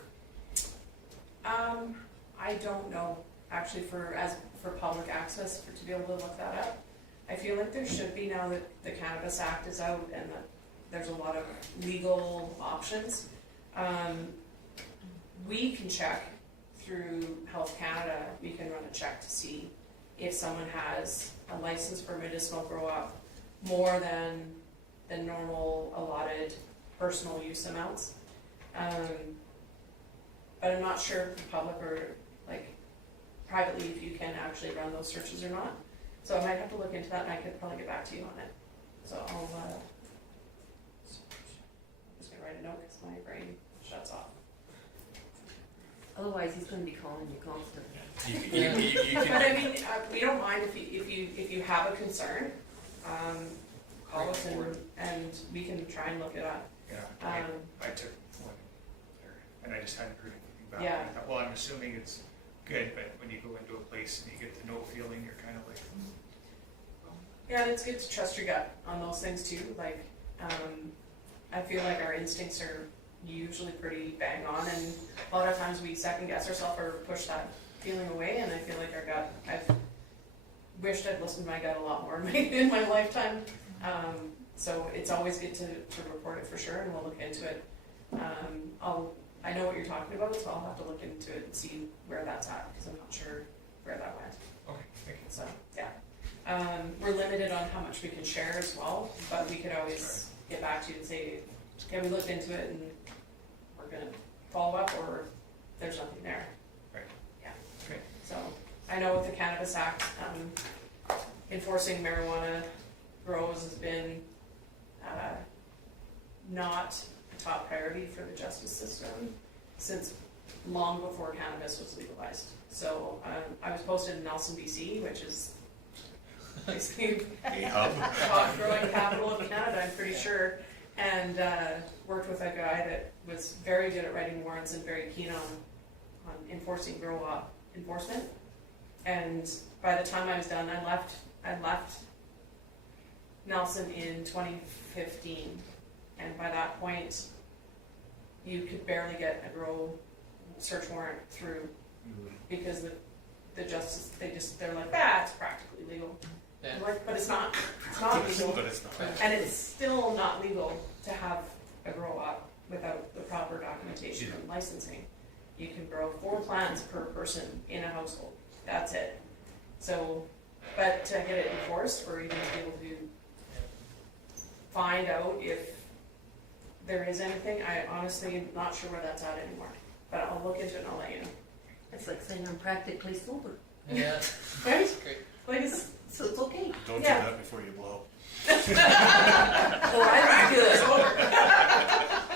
I don't know actually for public access to be able to look that up. I feel like there should be now that the Cannabis Act is out and that there's a lot of legal options. We can check through Health Canada. We can run a check to see if someone has a license for medicinal grow-op more than the normal allotted personal use amounts. But I'm not sure if the public or like privately if you can actually run those searches or not. So I might have to look into that, and I could probably get back to you on it. So I'll I'm just gonna write a note because my brain shuts off. Otherwise, he's gonna be calling you constantly. You But can, I mean, we don't mind if you have a concern, call us and we can try and look it up. Yeah, I took one there, and I just hadn't heard anything back. Yeah. I thought, well, I'm assuming it's good, but when you go into a place and you get the no feeling, you're kind of like, Yeah, and it's good to trust your gut on those things too. Like, I feel like our instincts are usually pretty bang on, and a lot of times we second guess ourselves or push that feeling away. And I feel like our gut, I've wished I'd listened to my gut a lot more in my lifetime. So it's always good to report it for sure, and we'll look into it. I know what you're talking about, so I'll have to look into it and see where that's at, because I'm not sure where that went. okay, thank you. So, yeah. We're limited on how much we can share as well, but we could always get back to you and say, okay, we looked into it and we're gonna follow up, or there's nothing there. Right. Yeah. Okay. So, I know with the Cannabis Act, enforcing marijuana grows has been, not a top priority for the justice system since long before cannabis was legalized. So I was posted in Nelson, BC, which is basically a hub. top growing capital of Canada, I'm pretty sure, and worked with a guy that was very good at writing warrants and very keen on enforcing grow-op enforcement. And by the time I was done, I left Nelson in 2015, and by that point, you could barely get a grow search warrant through because the justice, they're like, it's practically legal. Yeah. I'm like, but it's not legal. But it's not. And it's still not legal to have a grow-op without the proper documentation and licensing. You can grow 4 plants per person in a household. That's it. So, but to get it enforced, or even to be able to find out if there is anything, I honestly am not sure where that's at anymore. But I'll look into it and I'll let you know. It's like saying I'm practically sober, Yeah, Right? that's great. Like it's, so it's okay. Don't Yeah. do that before you blow. Oh, I was good.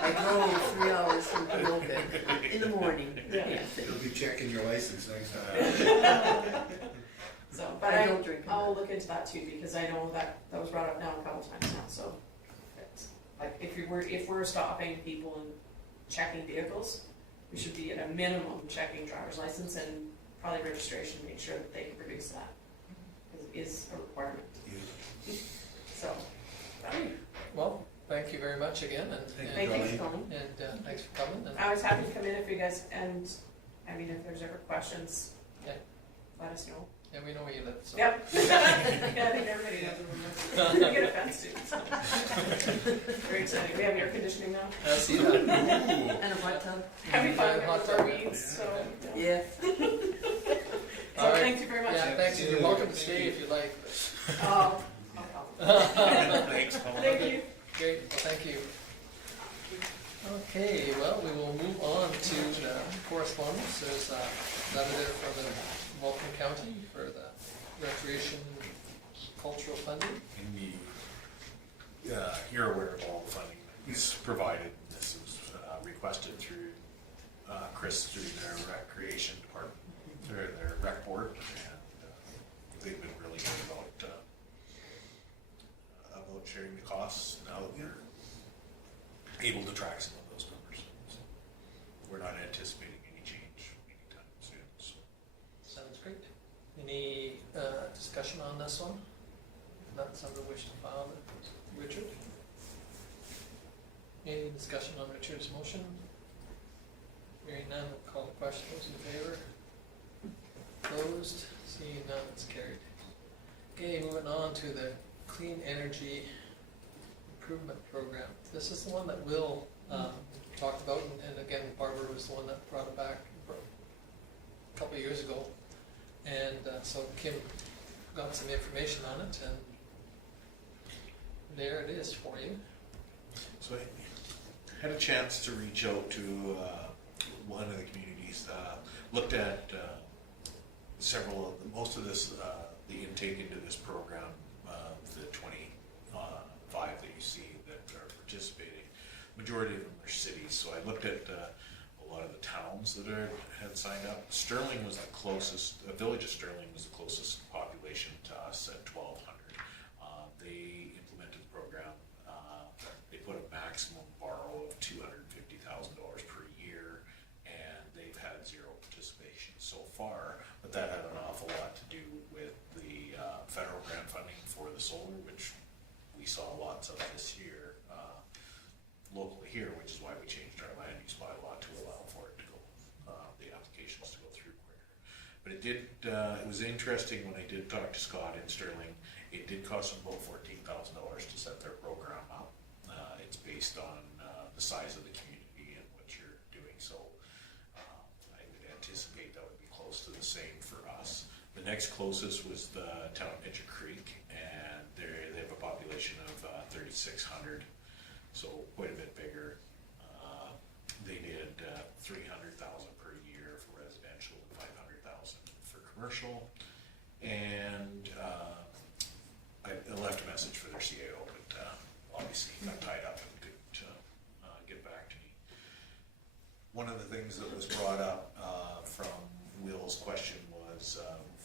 I drove 3 hours from Pinoca in the morning. Yeah. You'll be checking your license next time. so, but I don't drink. I'll look into that too, because I know that was brought up now a couple times now, so. It's, like, if we're stopping people and checking vehicles, we should be at a minimum checking driver's license and probably registration, make sure that they can produce that. Because it is a requirement. So, Well, thank you you very much again, and, Thank Thank you Colleen. for coming. and thanks for coming. And I was happy to come in if you guys, and, I mean, if there's ever questions, Yeah. let us know. yeah, we know where you live, so. Yep. Yeah, I think everybody knows. We get a fence too, so. Very exciting. We have air conditioning now. I see that. And a hot tub. Having fun Yeah, with hot our tub, weeds, so. Yeah. So All right. thank you very much. Yeah, thanks, and you're Yeah. welcome to stay if you like. I'll come. Thanks, Colin. Thank you. Great, well, thank you. Okay, well, we will move on to the correspondence. There's a letter there from the Vulcan County for the recreation cultural funding. And you're aware of all the funding that is provided. This was requested through Chris through their recreation department, their rec board, and they've been really good about sharing the costs now that we're able to track some of those numbers. So we're not anticipating any change anytime soon. So. Sounds great. Any discussion on this one? If not, somebody wish to file it. Richard? Any discussion on Richard's motion? Hearing none, we'll call the question. Those in favor? Opposed? Seeing none, it's carried. Okay, moving on to the Clean Energy Improvement Program. This is the one that Will talked about, and again, Barbara was the one that brought it back a couple of years ago. And so Kim got some information on it, and there it is for you. So I had a chance to reach out to one of the communities, looked at several of most of this, the intake into this program, the 25 that you see that are participating. Majority of them are cities, so I looked at a lot of the towns that had signed up. Sterling was the closest, the village of Sterling was the closest population to us at 1,200. They implemented the program. They put a maximum borrow of $250,000 per year, and they've had zero participation so far. But that had an awful lot to do with the federal grant funding for the solar, which we saw lots of this year locally here, which is why we changed our land use bylaw to allow for it to go, the applications to go through quicker. But it did, it was interesting when I did talk to Scott in Sterling. It did cost them about $14,000 to set their program up. It's based on the size of the community and what you're doing. So I would anticipate that would be close to the same for us. The next closest was the town of Pitcher Creek, and they have a population of 3,600, so quite a bit bigger. They did $300,000 per year for residential and $500,000 for commercial, and I left a message for their CAO, but obviously he got tied up and couldn't get back to me. One of the things that was brought up from Will's question was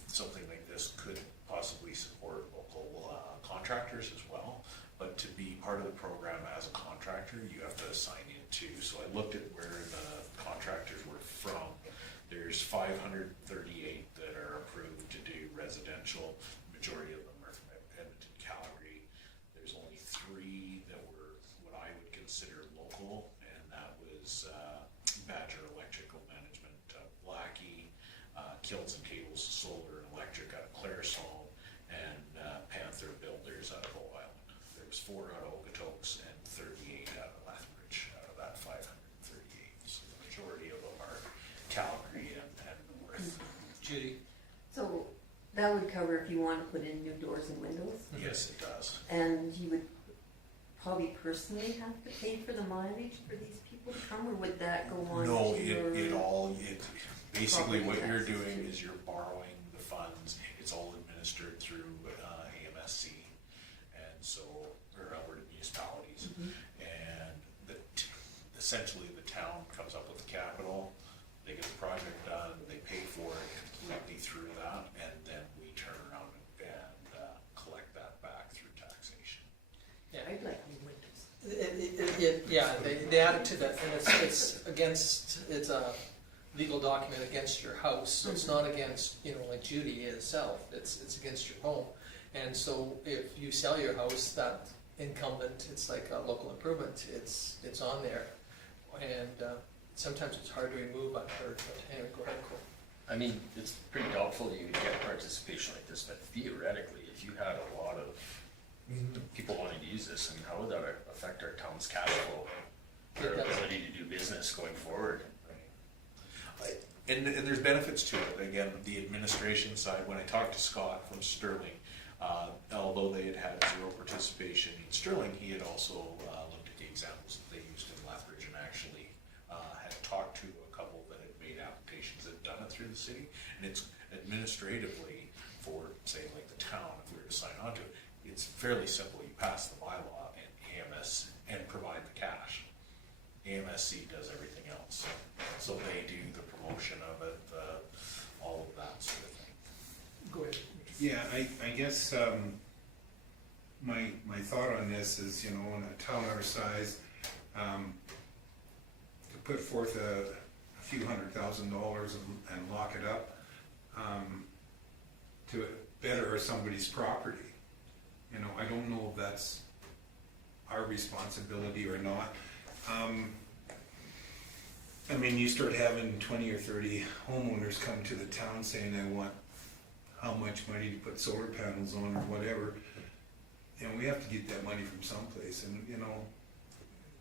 something like this could possibly support local contractors as well. But to be part of the program as a contractor, you have to sign in too. So I looked at where the contractors were from. There's 538 that are approved to do residential. Majority of them are from Edmonton, Calgary. There's only 3 that were what I would consider local, and that was Badger Electrical Management, Blackie, Kills and Cables Solar and Electric out of Claresholm, and Panther Builders out of Bow Island. There was 4 out of Okotoks and 38 out of Lethbridge out of that 538. So the majority of them are Calgary and North. Judy? So that would cover if you want to put in new doors and windows, Yes, it does. and you would probably personally have to pay for the mileage for these people to come, or would that go on No, to your? basically what Property you're taxes. doing is you're borrowing the funds. It's all administered through AMSC, and so, or Alberta municipalities. And essentially the town comes up with the capital, they get the project done, they pay for it completely through that, and then we turn around and collect that back through taxation. Yeah. I'd like new windows. Yeah, they added to that, and it's against, it's a legal document against your house, so it's not against, like Judy itself, it's against your home. And so if you sell your house, that incumbent, it's like a local improvement, it's on there. And sometimes it's hard to remove unheard, but anyway, go ahead, Cole. I mean, it's pretty doubtful you would get participation like this, but theoretically, if you had a lot of people wanting to use this, and how would that affect our town's cash flow, our ability to do business going forward? And there's benefits to it. Again, the administration side, when I talked to Scott from Sterling, although they had zero participation in Sterling, he had also looked at the examples that they used in Lethbridge and actually had talked to a couple that had made applications that had done it through the city. And it's administratively for, say, like the town, if we were to sign on to it, it's fairly simple. You pass the bylaw and AMS and provide the cash. AMSC does everything else. So they do the promotion of it, all of that sort of thing. Go ahead. Yeah, I guess my thought on this is, in a town our size, to put forth a few $100,000 and lock it up to better somebody's property. I don't know if that's our responsibility or not. You start having 20 or 30 homeowners come to the town saying they want how much money to put solar panels on or whatever. We have to get that money from someplace, and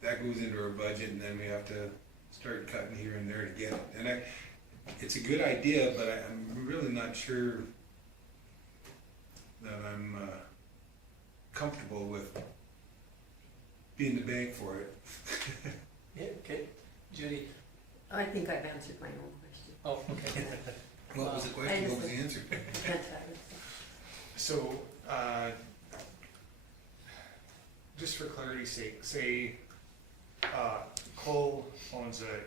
that goes into our budget, and then we have to start cutting here and there to get it. And it's a good idea, but I'm really not sure that I'm comfortable with being the bank for it. Yeah, okay. Judy? I think I've answered my own question. Oh, okay. What was the question? What was the answer? So, just for clarity's sake, say Cole owns a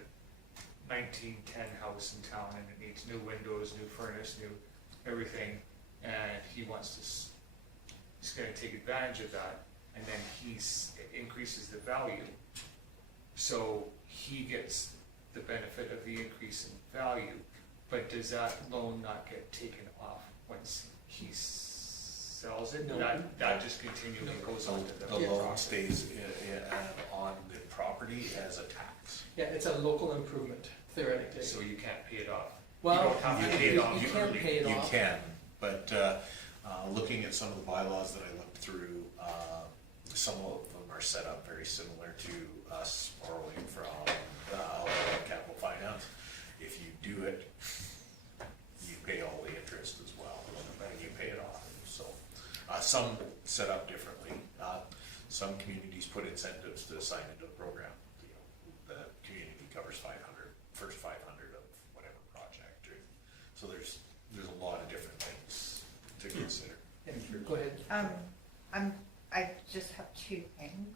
1910 house in town and it needs new windows, new furnace, new everything, and he wants to, he's going to take advantage of that, and then it increases the value. So he gets the benefit of the increase in value, but does that loan not get taken off once he sells it? No. That just continually goes on to the The loan property. stays on the property as a tax. Yeah, it's a local improvement, theoretically. So you can't pay it off. Well, you don't have to pay it off you can't early. pay it You off. can, but looking at some of the bylaws that I looked through, some of them are set up very similar to us borrowing from Capital Finance. If you do it, you pay all the interest as well, and you pay it off. So some set up differently. Some communities put incentives to sign into the program. The community covers first 500 of whatever project. So there's a lot of different things to consider. Yeah, go ahead. I just have two things.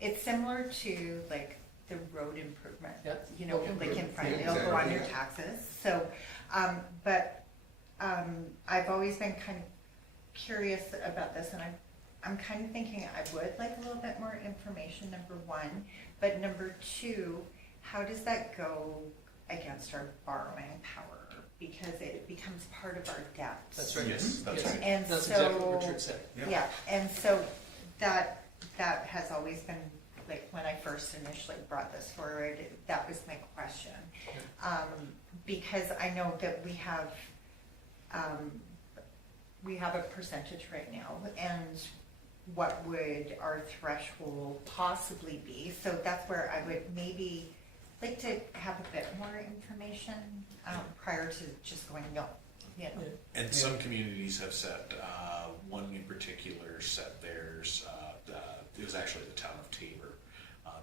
It's similar to like the road improvement, Yeah. like in front, Yeah, it'll go on exactly. your taxes. So, I've always been kind of curious about this, and I'm kind of thinking I would like a little bit more information, number one. But number two, how does that go against our borrowing power? Because it becomes part of our debt. That's right. Yes, that's right. And That's so, exactly what Richard said. yeah, and so that has always been, like, when I first initially brought this forward, that was my question. Because I know that we have a percentage right now, and what would our threshold possibly be? So that's where I would maybe like to have a bit more information prior to just going no. Yeah. And some communities have set, one in particular set theirs, it was actually the town of Tabor.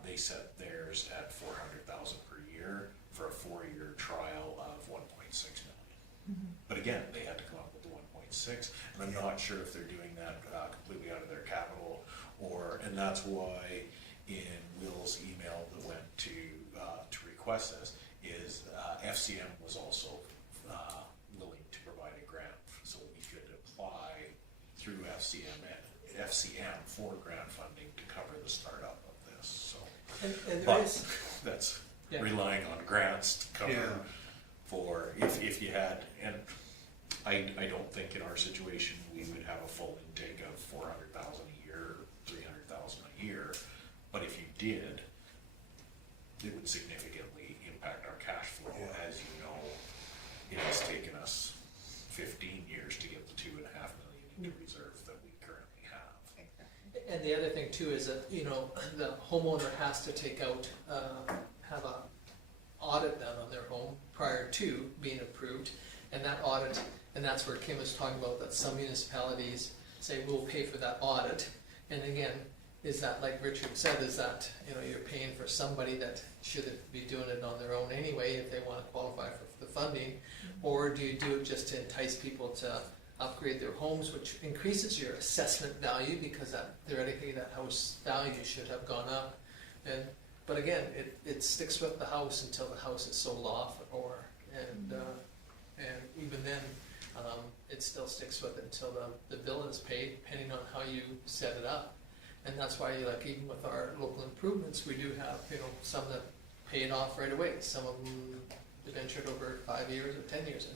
They set theirs at $400,000 per year for a 4-year trial of 1.6 million. But again, they had to come up with the 1.6, and I'm not sure if they're doing that completely out of their capital, and that's why in Will's email that went to request this, is FCM was also willing to provide a grant, so we could apply through FCM for grant funding to cover the startup of this. So, And there but is, that's yeah. relying on grants to cover Yeah. for if you had, and I don't think in our situation we would have a full intake of $400,000 a year, year, but if you did, it would significantly impact our cash flow. As you know, it has taken us 15 years to get the $2.5 million into reserve that we currently have. And the other thing too is that, you know, the homeowner has to take out, have a audit done on their home prior to being approved. And that audit, and that's where Kim was talking about, that some municipalities say, we'll pay for that audit. And again, is that, like Richard said, is that, you know, you're paying for somebody that should be doing it on their own anyway if they wanna qualify for the funding? Or do you do it just to entice people to upgrade their homes, which increases your assessment value, because that theoretically that house value should have gone up. And but again, it sticks with the house until the house is sold off, and even then, it still sticks with it until the bill is paid, depending on how you set it up. And that's why, like, even with our local improvements, we do have, you know, some that pay it off right away. Some of them ventured over 5 years or 10 years,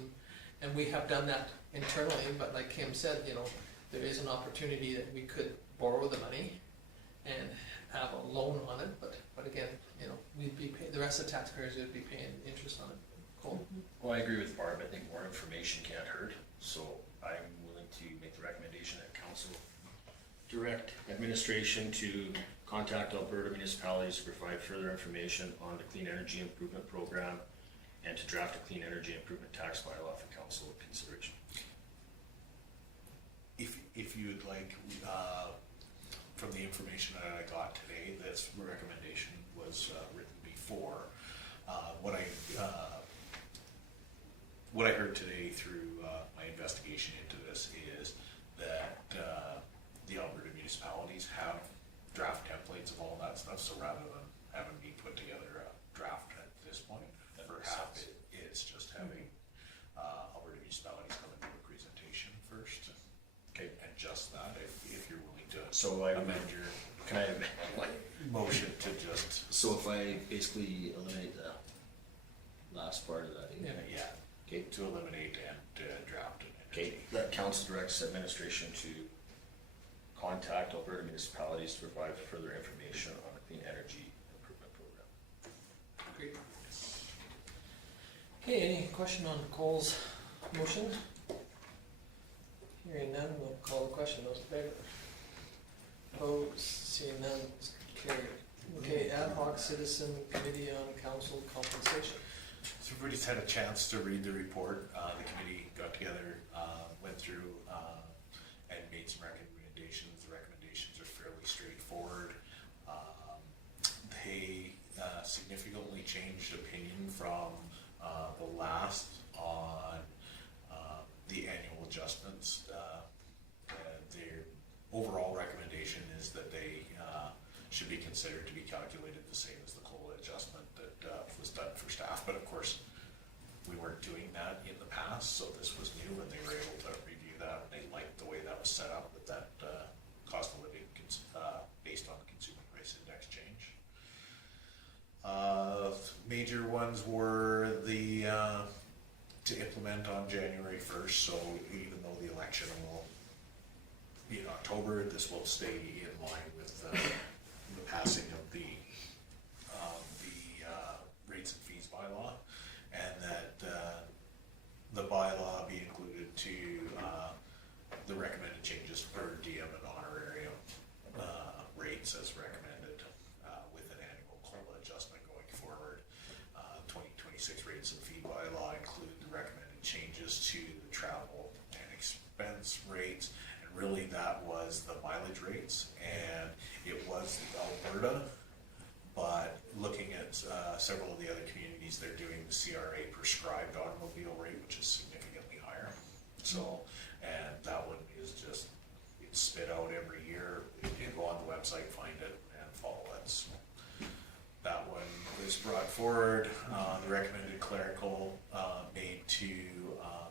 and we have done that internally. But like Kim said, you know, there is an opportunity that we could borrow the money and have a loan on it. But again, you know, we'd be the rest of the taxpayers would be paying interest on it. Cool. Well, I agree with Barb. I think more information can't hurt. So I'm willing to make the recommendation that council direct administration to contact Alberta municipalities to provide further information on the Clean Energy Improvement Program and to draft a Clean Energy Improvement Tax Bylaw for council consideration. If you'd like, from the information that I got today, this recommendation was written before. What I heard today through my investigation into this is that the Alberta municipalities have draft templates of all that stuff, so rather than having me put together a draft at this point, perhaps it's just having Alberta municipalities come and do a presentation first. Okay. And just that, if you're willing to So I amend your can I amend my motion to just, so if I basically eliminate the last part of that, yeah, okay, to eliminate and draft it. okay, that council directs administration to contact Alberta municipalities to provide further information on the Clean Energy Improvement Program. Great. Okay, any question on Cole's motion? Hearing none, we'll call the question. Those in favor? Opposed? Seeing none, carried. Okay, ad hoc citizen committee on council compensation. So everybody's had a chance to read the report. The committee got together, went through, and made some recommendations. The recommendations are fairly straightforward. They significantly changed opinion from the last on the annual adjustments. Their overall recommendation is that they should be considered to be calculated the same as the COLA adjustment that was done for staff. But of course, we weren't doing that in the past, so this was new, and they were able to review that. They liked the way that was set up with that cost of living based on the consumer price index change. Major ones were the to implement on January 1st, so even though the election will be in October, this will stay in line with the passing of the rates and fees bylaw, and that the bylaw be included to the recommended changes for DM and honorarium rates as recommended with an annual COLA adjustment going forward. 2026 rates and fee bylaw include the recommended changes to the travel and expense rates, and really that was the mileage rates, and it was Alberta, but looking at several of the other communities, they're doing the CRA prescribed automobile rate, which is significantly higher. So, and that one is just, it's spit out every year. You can go on the website, find it, and follow it. So that one was brought forward. The recommended clerical made to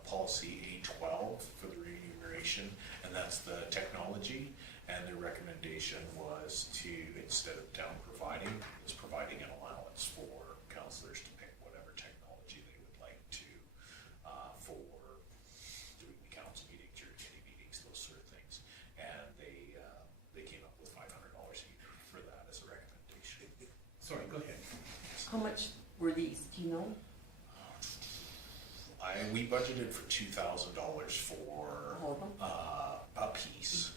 policy A12 for the remuneration, and that's the technology. And their recommendation was to, instead of town providing, is providing an allowance for councillors to pick whatever technology they would like to for doing the council meetings or committee meetings, those sort of things. And they came up with $500 each Sorry, go ahead. How much were these, do you know? We budgeted for $2,000 for All of them? a piece.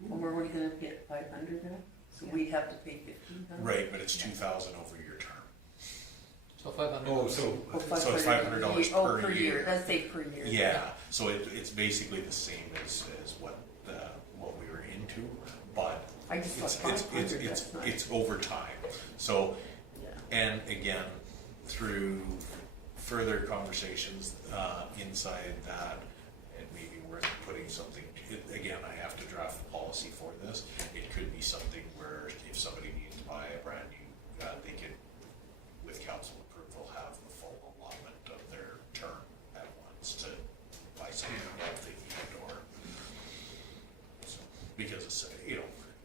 And we're only gonna get 500 now? So we'd have to pay 1,500? Right, but it's 2,000 over your term. So 500. Oh, so, Oh, So it's $500 Oh, per year. It does say per year. Yeah, so it's basically the same as what we were into, but I just thought it's 500, that's not. it's over time. So, Yeah. and again, through further conversations inside that, it may be worth putting something, again, I have to draft the policy for this. It could be something where if somebody needs to buy a brand new, they can, with council approval, have the full allotment of their term at once to buy something if they need or, so, because it's,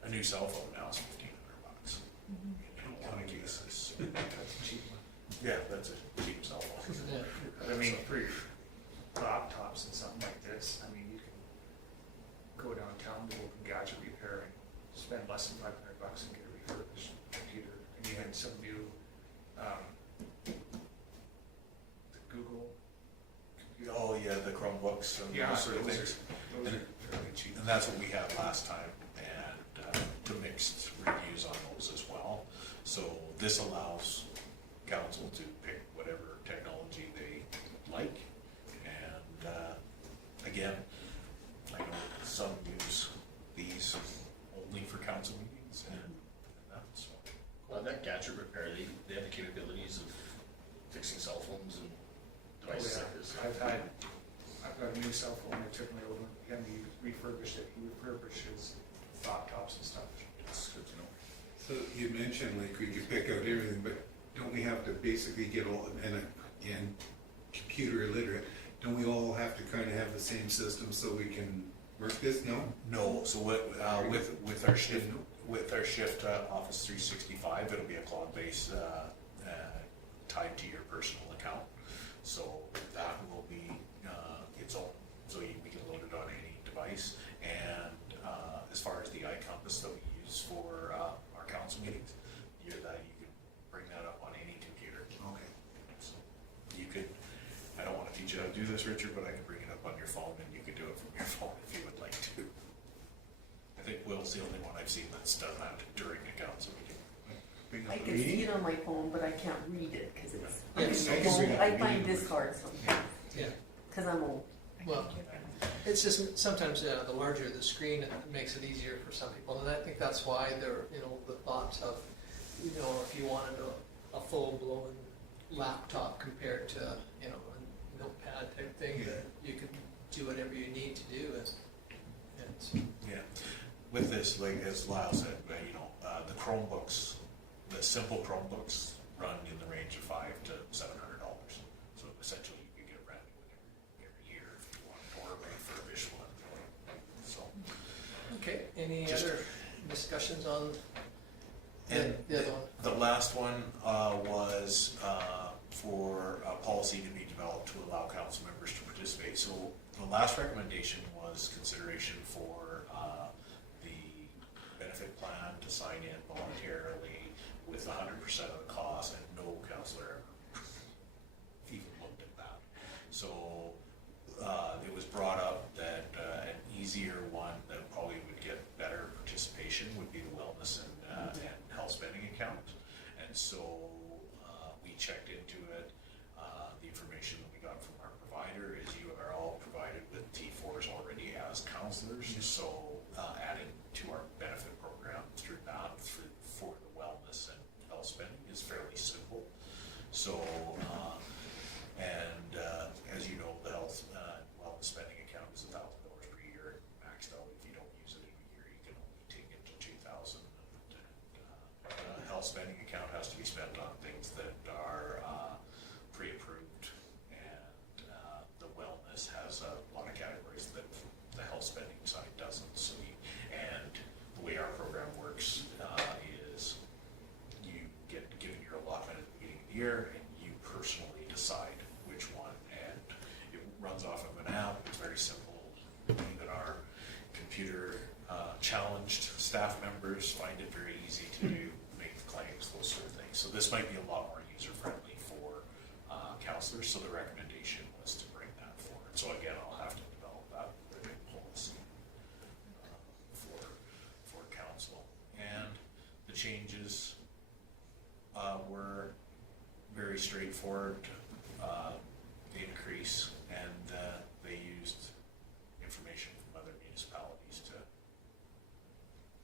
a new cell phone now is $1,500 in a lot of cases. That's a cheap one. Yeah, that's a cheap cell phone. Yeah. But I mean, for your laptops and something like this, I mean, you can go downtown to Open Gadget Repair and spend less than $500 and get a refurbished computer. And even some new, the Google computer. Oh, yeah, the Chromebooks and Yeah, those sort of those things. Those are fairly cheap. And that's what we had last time, and the mixed reviews on those as well. So this allows council to pick whatever technology they like. And again, I know some use these only for council meetings and that, so. Well, that gadget repair, they have the capabilities of fixing cell phones and Oh, devices yeah. like this. I've got a new cell phone, I took my old one, and he refurbished it, he refurbished his laptops and stuff. It's good to know. so you mentioned like we could pick out everything, but don't we have to basically get all, and again, computer illiterate, don't we all have to kind of have the same system so we can work this? No? No, so what, with our shift Office 365, it'll be a cloud base tied to your personal account. So that will be its own, so we can load it on any device. And as far as the iCompass that we use for our council meetings, you can bring that up on any computer. Okay. So you could, I don't want to teach you how to do this, Richard, but I can bring it up on your phone and you could do it from your phone if you would like to. I think Will's the only one I've seen that's done that during a council meeting. Bring I up can the see meeting? it on my phone, but I can't read it because it's, Yes. I can bring up the I find meeting. this hard sometimes, Yeah. because I'm old. Well, it's just sometimes the larger the screen, it makes it easier for some people, and I think that's why the thought of, if you wanted a full-blown laptop compared to, a notepad type thing, Yeah. you could do whatever you need to do, and so, Yeah, with this, like as Lyle said, the Chromebooks, the simple Chromebooks run in the range of $500 to $700. So essentially, you could get a brand new one every year if you want, or a refurbished one. So, okay, any Just- other discussions on and the other one? the last one was for a policy to be developed to allow council members to participate. So the last recommendation was consideration for the benefit plan to sign in voluntarily with 100% of the cost, and no councillor ever even looked at that. So it was brought up that an easier one that probably would get better participation would be the wellness and health spending account. And so we checked into it. The information that we got from our provider is you are all provided with T4s already as counselors. So adding to our benefit program through that for the wellness and health spending is fairly simple. So as you know, the health wellness spending account is $1,000 per year, maxed out. If you don't use it in a year, you can only take it to $2,000. Health spending account has to be spent on things that are pre-approved, and the wellness has a lot of categories that the health spending side doesn't. So and the way our program works is you get given your allotment at the beginning of the year, and you personally decide which one, and it runs off of an app. It's very simple. Even our computer challenged staff members find it very easy to do, make the claims, those sort this might be a lot more user-friendly for counselors, so the recommendation was to bring that forward. So again, I'll have to develop that policy for council. And the changes were very straightforward, increase, and they used information from other municipalities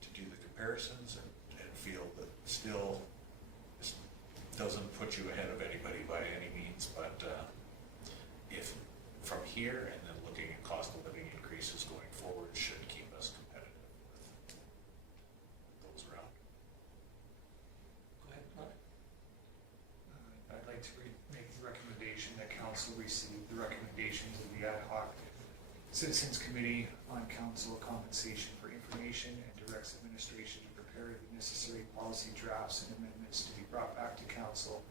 to do the comparisons and feel that still this doesn't put you ahead of anybody by any means, but if from here and then looking at cost of living increases going forward should keep us competitive with those around. Go ahead, Mark. I'd like to make the recommendation that council receive the recommendations of the ad hoc Citizens Committee on Council Compensation for information and directs administration to prepare the necessary policy drafts and amendments to be brought back to council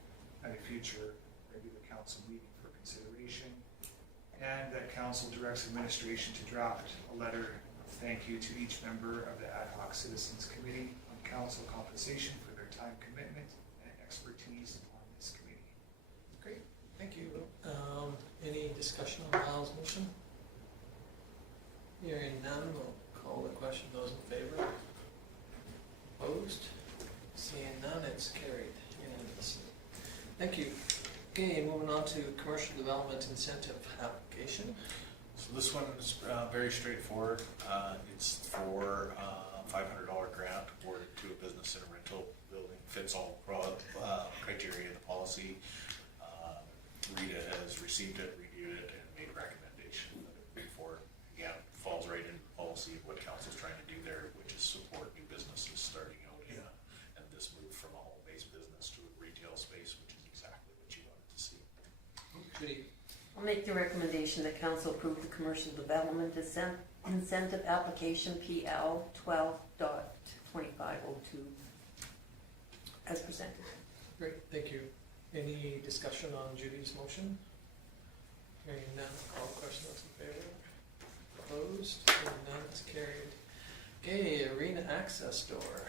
at a future regular council meeting for consideration. And that council directs administration to draft a letter of thank you to each member of the ad hoc Citizens Committee on Council Compensation for their time commitment and expertise on this committee. Great, thank you. Any discussion on Miles' motion? Hearing none, we'll call the question. Those in favor? Opposed? Seeing none, it's carried unanimously. Thank you. Okay, moving on to commercial development incentive application. So this one is very straightforward. It's for $500 grant awarded to a business in a rental building. Fits all criteria of the policy. Rita has received it, reviewed it, and made a recommendation before. Again, falls right into the policy of what council's trying to do there, which is support new businesses starting out in and this move from a home-based business to a retail space, which is exactly what you wanted to see. Judy, I'll make the recommendation that council approve the commercial development incentive application PL 12.2502 as presented. great, thank you. Any discussion on Judy's motion? Hearing none, call the question. Those in favor? Opposed? Hearing none, it's carried. Okay, arena access door.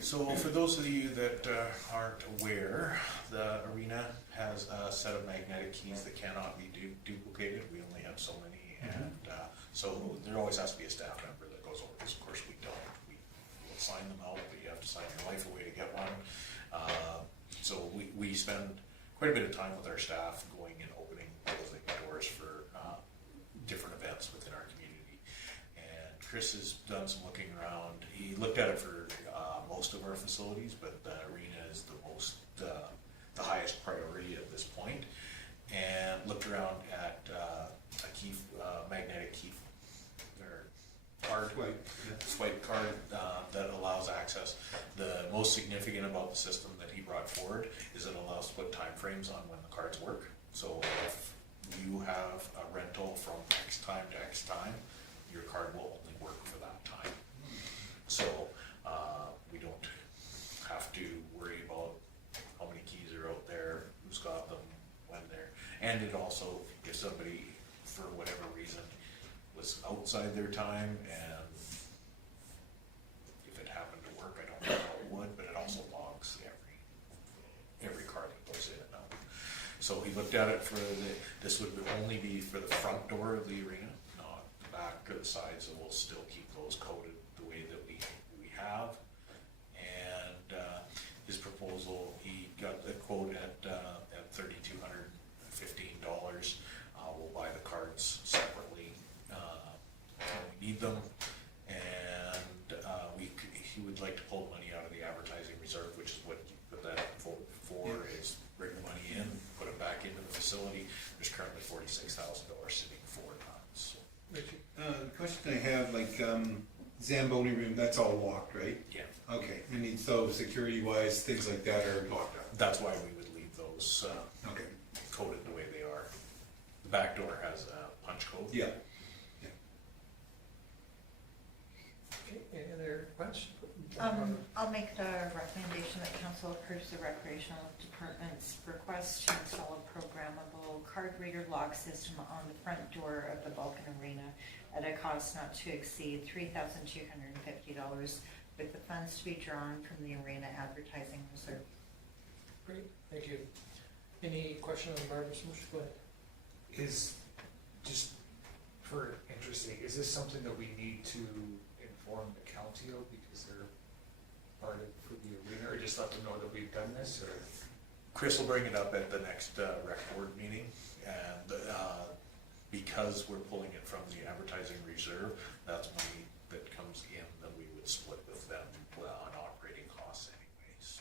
So for those of you that aren't aware, the arena has a set of magnetic keys that cannot be duplicated. We only have so many, and so there always has to be a staff member that goes over this. Of course, we don't. We will sign them out, but you have to sign your life away to get one. So we spend quite a bit of time with our staff going and opening, closing doors for different events within our community. And Chris has done some looking around. He looked at it for most of our facilities, but the arena is the highest priority at this point. And looked around at a key, magnetic key or card, swipe card that allows access. The most significant about the system that he brought forward is it allows to put time frames on when the cards work. So if you have a rental from X time to X time, your card will only work for that time. So we don't have to worry about how many keys are out there, who's got them, when they're, and it also, if somebody, for whatever reason, was outside their time, and if it happened to work, I don't know how it would, but it also logs every card that goes in and out. So he looked at it for this would only be for the front door of the arena, not the back or the side, so we'll still keep those coded the way that we have. And his proposal, he got the quote at $3,215. We'll buy the cards separately when we need them, and he would like to pull money out of the advertising reserve, which is what you put that for is bring the money in, put it back into the facility. There's currently $46,000 sitting for that. So. Question I have, like Zamboni room, that's all locked, right? Yeah. Okay, I mean, so security wise, things like that are locked up. That's why we would leave those Okay. coded the way they are. The back door has a punch code. Yeah. Okay, any other questions? I'll make the recommendation that council approves the recreational department's request to install a programmable card reader lock system on the front door of the Vulcan Arena at a cost not to exceed $3,250 with the funds to be drawn from the arena advertising reserve. Great, thank you. Any question on Barbara's motion? Go ahead. Is, just for interest sake, is this something that we need to inform the county of because they're part of for the arena, or just let them know that we've done this, or? Chris will bring it up at the next rec board meeting, and because we're pulling it from the advertising reserve, that's money that comes in that we would split with them on operating costs anyways.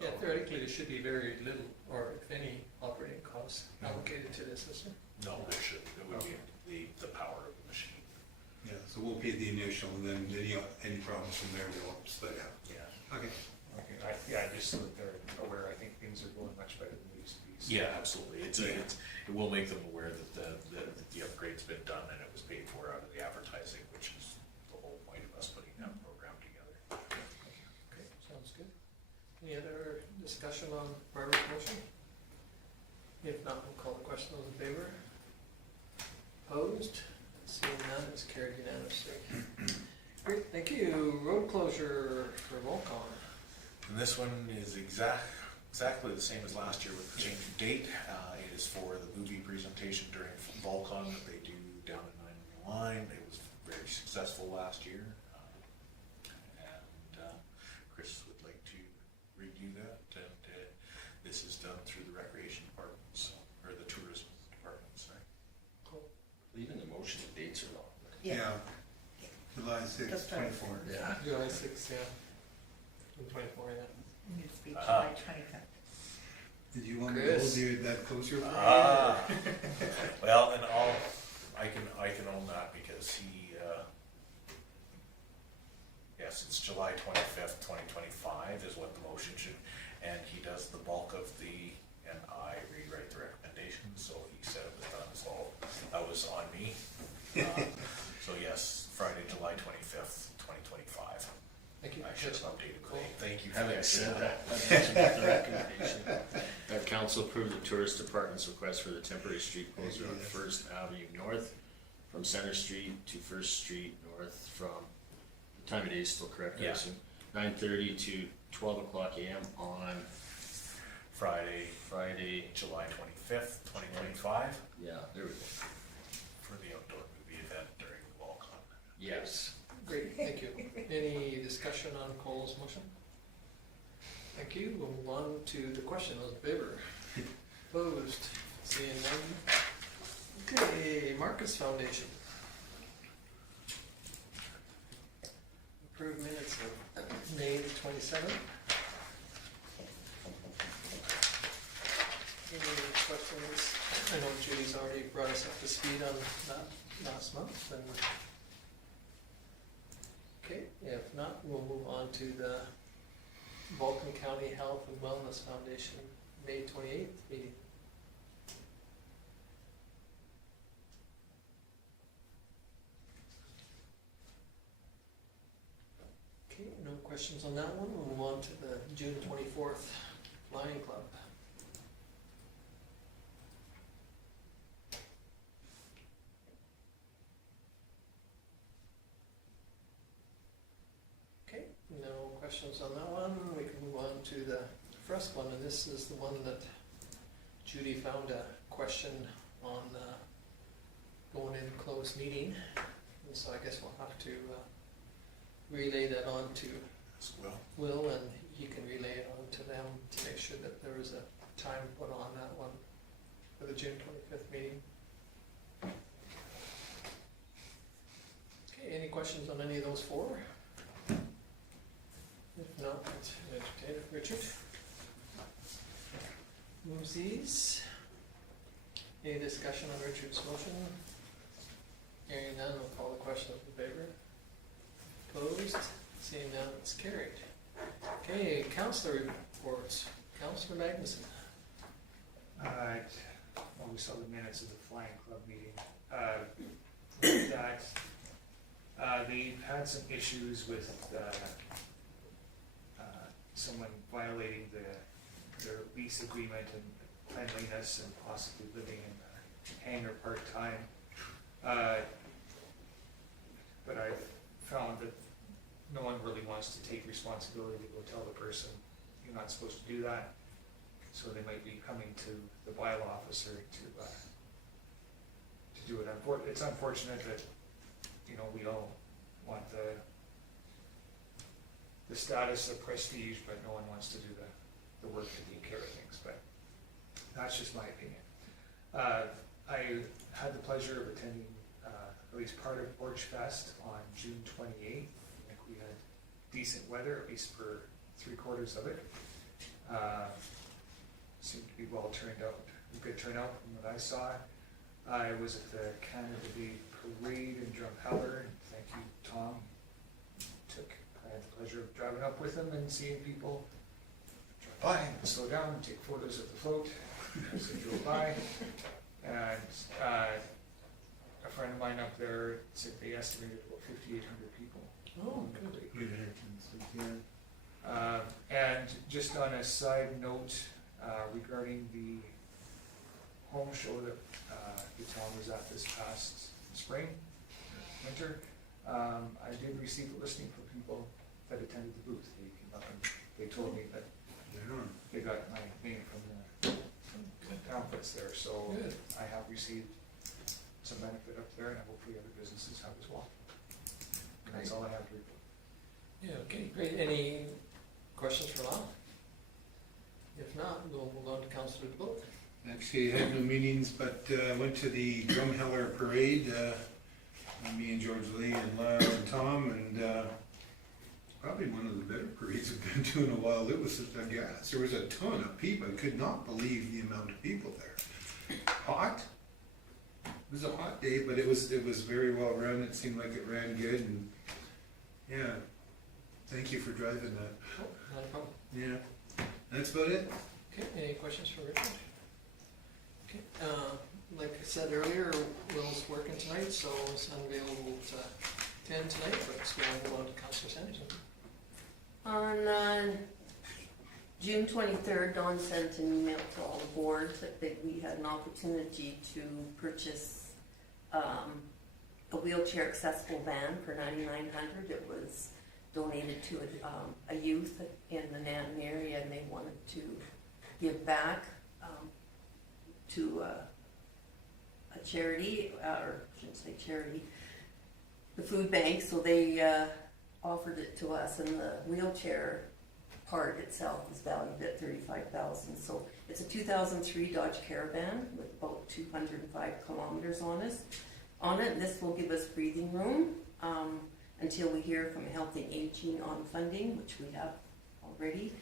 Yeah, theoretically, there should be very little, or if any, operating costs allocated to this, isn't there? No, there shouldn't. It would be the power of the machine. Yeah, so we'll pay the initial, and then any problems from there, we'll split out. Yeah. Okay. Okay, just so that they're aware, I think things are going much better than they used to be. So. Yeah, absolutely. It will make them aware that the upgrade's been done and it was paid for out of the advertising, which is the whole point of us putting that program together. Okay, sounds good. Any other discussion on Barbara's motion? If not, we'll call the question. Those in favor? Opposed? Seeing none, it's carried unanimously. Great, thank you. Road closure for Volcom. And this one is exactly the same as last year with the change of date. It is for the movie presentation during Volcom that they do down in 9 Line. It was very successful last year. And Chris would like to redo that. And this is done through the recreation department, or the tourism department, sorry. Cool. Even the motion dates are long. Yeah. July 6th, 24. Yeah. July 6th, yeah. 24, yeah. It needs to be July 25th. Did you want to Chris? hold that closer? for Well, and I can own that because he, yes, it's July 25th, 2025 is what the motion should, and he does the bulk of and I rewrite the recommendation, so he said it was done, so that was on me. So yes, Friday, July 25th, 2025. Thank you. I should have updated the date. Thank you. Having said that, I mentioned the recommendation that council approve the tourist department's request for the temporary street closure on First Avenue North from Center Street to First Street North from, the time of day is still correct, I Yeah. assume, 9:30 to 12 o'clock AM on Friday, July 25th, 2025, yeah, there we go. for the outdoor movie event during the Volcom. Yes. Great, thank you. Any discussion on Cole's motion? Thank you. We'll move on to the question. Those in favor? Opposed? Seeing none. Okay, Marcus Foundation. Approved minutes of May the 27th. Any questions? I know Judy's already brought us up to speed on that last month, and okay, if not, we'll move on to the Vulcan County Health and Wellness Foundation, May 28th meeting. Okay, no questions on that one. We'll move on to the June 24th Lion Club. Okay, no questions on that one. We can move on to the first one, and this is the one that Judy found a question on going in closed meeting. And so I guess we'll have to relay that on to Well, Will, and he can relay it on to them to make sure that there is a time put on that one for the June 25th meeting. Okay, any questions on any of those four? If not, entertain it. Richard? Moves these. Any discussion on Richard's motion? Hearing none, we'll call the question in favor. Opposed? Seeing none, it's carried. Okay, councillor reports. Councillor Magnuson. Well, we saw the minutes of the Flying Club meeting. That they had some issues with someone violating their lease agreement and cleanliness and possibly living in the hangar part-time. But I've found that no one really wants to take responsibility to go tell the person, you're not supposed to do that. So they might be coming to the bylaw officer to do it. It's unfortunate that, you know, we all want the status of prestige, but no one wants to do the work to take care of things, but that's just my opinion. I had the pleasure of attending at least part of Porch Fest on June 28th. I think we had decent weather, at least for 3/4 of it. Seemed to be well turned out, a good turnout from what I saw. I was at the Canada Day Parade in Drumheller, and thank you, Tom. I had the pleasure of driving up with him and seeing people drive by and slow down and take photos of the float as they drove by. And a friend of mine up there said they estimated about 5,800 people. Oh, Yeah. And just on a side note, regarding the home show that the town was at this past spring, winter, I did receive a listing from people that attended the booth. They came up and they told me that they got my name from the pamphlets there, so good. I have received some benefit up there, and hopefully other businesses have as well. And that's all I have to report. Yeah, okay, great. Any questions for Lyle? If not, we'll move on to Councillor DeBook. Actually, I had no meetings, but went to the Drumheller Parade, me and George Lee and Lyle and Tom, and probably one of the better parades we've been to in a while. It was just a gas. There was a ton of people. I could not believe the amount of people there. Hot. It was a hot day, but it was very well run. It seemed like it ran good, and yeah. Thank you for driving that. Oh, not a problem. Yeah, that's about it. Okay, any questions for Richard? Okay, like I said earlier, Will's working tonight, so he's unavailable to attend tonight, but still move on to Councillor Sanderson. On June 23rd, Dawn sent an email to all the boards that we had an opportunity to purchase a wheelchair accessible van for $9,900. It was donated to a youth in the Nanton area, and they wanted to give back to a charity, or I shouldn't say charity, the food bank. So they offered it to us, and the wheelchair part itself is valued at $35,000. So it's a 2003 Dodge Caravan with about 205 kilometers on it. This will give us breathing room until we hear from Health and Aging on funding, which we have already.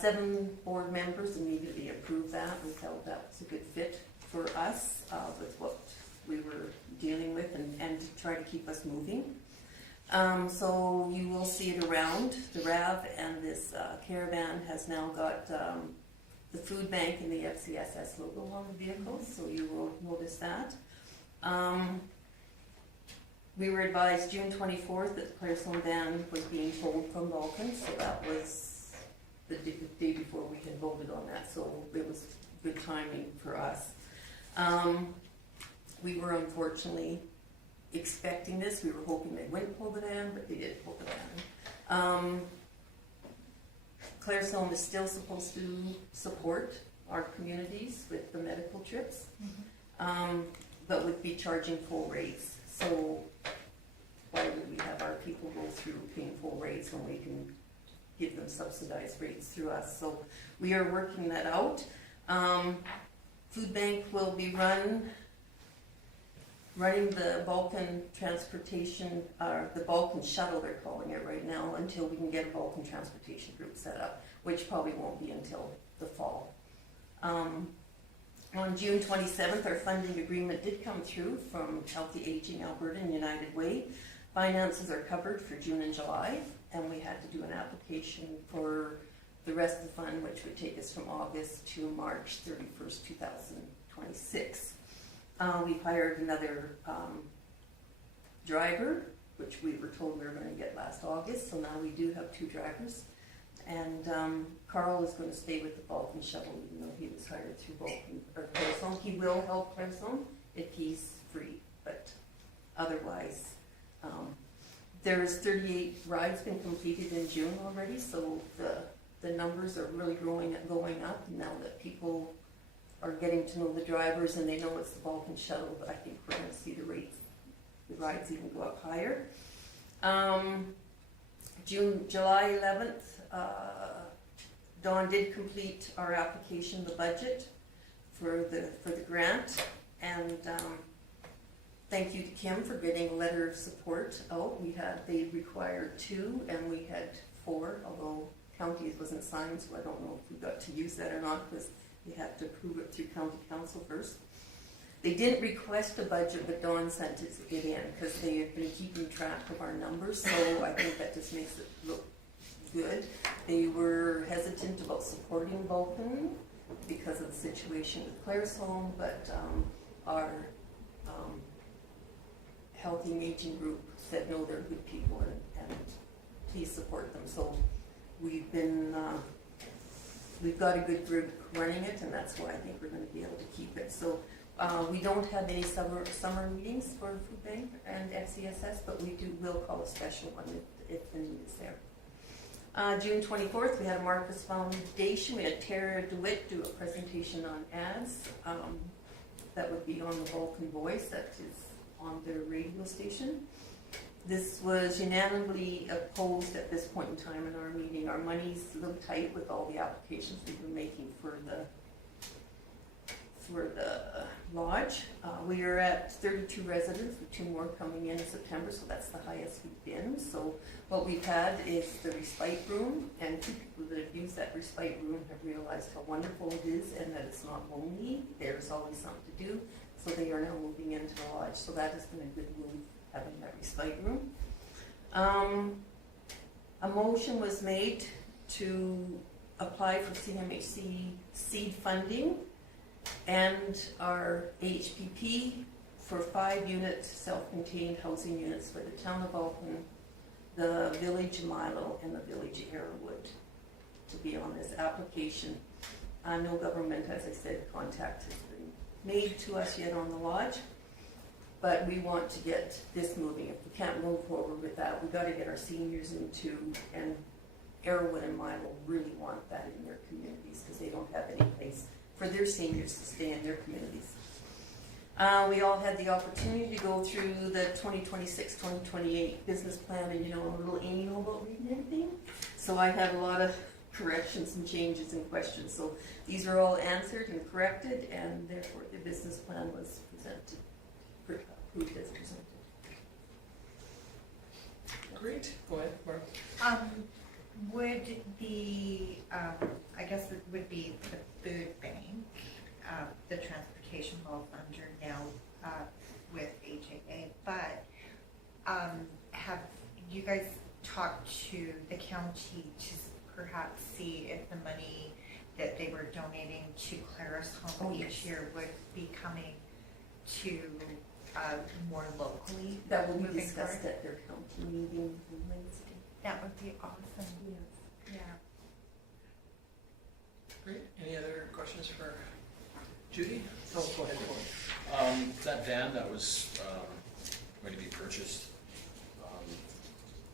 7 board members immediately approved that. We felt that was a good fit for us with what we were dealing with, and to try to keep us moving. So you will see it around. The RAV and this caravan has now got the food bank and the FCSS logo on the vehicle, so you will notice that. We were advised June 24th that the Claresholm van was being pulled from Vulcan, so that was the day before we had voted on that, so it was good timing for us. We were unfortunately expecting this. We were hoping they wouldn't pull the van, but they did pull the van. Claresholm is still supposed to support our communities with the medical trips, but would be charging full rates. So why would we have our people go through paying full rates when we can give them subsidized rates through us? So we are working that out. Food bank will be running the Vulcan transportation, the Vulcan shuttle they're calling it right now, until we can get a Vulcan transportation group set up, which probably won't be until the fall. On June 27th, our funding agreement did come through from Healthy Aging Alberta and United Way. Finances are covered for June and July, and we had to do an application for the rest of the fund, which would take us from August to March 31st, 2026. We hired another driver, which we were told we were going to get last August, so now we do have 2 drivers. And Carl is going to stay with the Vulcan shuttle, even though he was hired through Vulcan or Claresholm. He will help Claresholm if he's free, but otherwise, There's 38 rides been completed in June already, so the numbers are really going up now that people are getting to know the drivers and they know it's the Vulcan shuttle. But I think we're going to see the rides even go up higher. July 11th, Dawn did complete our application, the budget for the grant, and thank you to Kim for getting a letter of support out. They required 2 and we had 4, although county wasn't signed, so I don't know if we got to use that or not because we have to approve it through county council first. They didn't request a budget, but Dawn sent it in because they have been keeping track of our numbers, so I think that just makes it look good. They were hesitant about supporting Vulcan because of the situation with Claire's home, but our Healthy and Aging group said no, they're good people and please support them. So we've got a good group running it, and that's why I think we're going to be able to keep it. So we don't have any summer meetings for Food Bank and FCSS, but will call a special one if the need is there. June 24th, we had a Marcus Foundation. We had Tara DeWitt do a presentation on ads. That would be on the Vulcan Voice, that is on their radio station. This was unanimously opposed at this point in time in our meeting. Our money's a little tight with all the applications we've been making for the lodge. We are at 32 residents with 2 more coming in September, so that's the highest we've been. So what we've had is the respite room, and 2 people that have used that respite room have realized how wonderful it is and that it's not lonely. There's always something to do, so they are now moving into the lodge. So that has been a good move, having that respite room. A motion was made to apply for CMHC seed funding and our HPP for 5 units, self-contained housing units for the town of Vulcan, the village of Milo, and the village of Arrowwood to be on this application. No government, as I said, contact has been made to us yet on the lodge, but we want to get this moving. If we can't move forward with that, we've got to get our seniors into, and Arrowwood and Milo really want that in their communities because they don't have any place for their seniors to stay in their communities. We all had the opportunity to go through the 2026-2028 business plan, and I'm a little anal about reading everything. So I had a lot of corrections and changes and questions. So these are all answered and corrected, and therefore the business plan was presented, approved as presented. Great, go ahead, Barb. Would the, I guess it would be the food bank, the transportation falls under now with HAA, but have you guys talked to the county to perhaps see if the money that they were donating to Clara's home each year would be coming to more locally? That will be moving discussed forward? at their county meeting on Wednesday. That would be awesome. Yeah. Great, any other questions for Judy? Oh, go ahead, Corey. That van that was going to be purchased,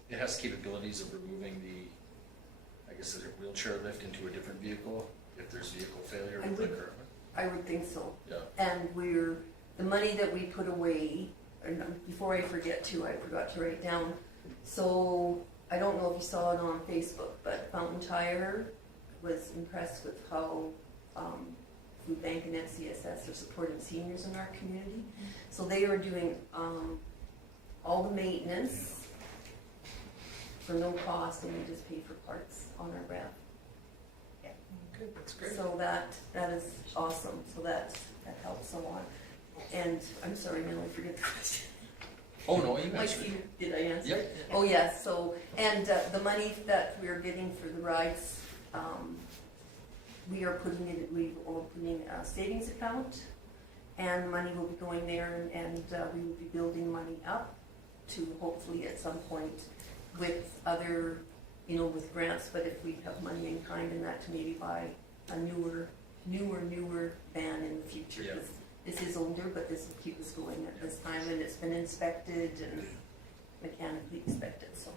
it has capabilities of removing the, I guess, the wheelchair lift into a different vehicle if there's vehicle failure with the current one? I would think so. Yeah. And the money that we put away, before I forgot to write down, so I don't know if you saw it on Facebook, but Fountain Tire was impressed with how Food Bank and FCSS are supporting seniors in our community. So they are doing all the maintenance for no cost, and we just pay for parts on our behalf. Good, that's great. So that is awesome. So that helps a lot. And I'm sorry, now I forget the question. Oh, no, you Like, mentioned it. did I answer? Yep. Oh, yes, so, and the money that we're getting for the rides, we're opening a savings account, and money will be going there, and we will be building money up to hopefully at some point with other, with grants, but if we have money in kind and that, to maybe buy a newer van in the future. Yeah. This is older, but this will keep us going at this time, and it's been inspected, and mechanically expected, so.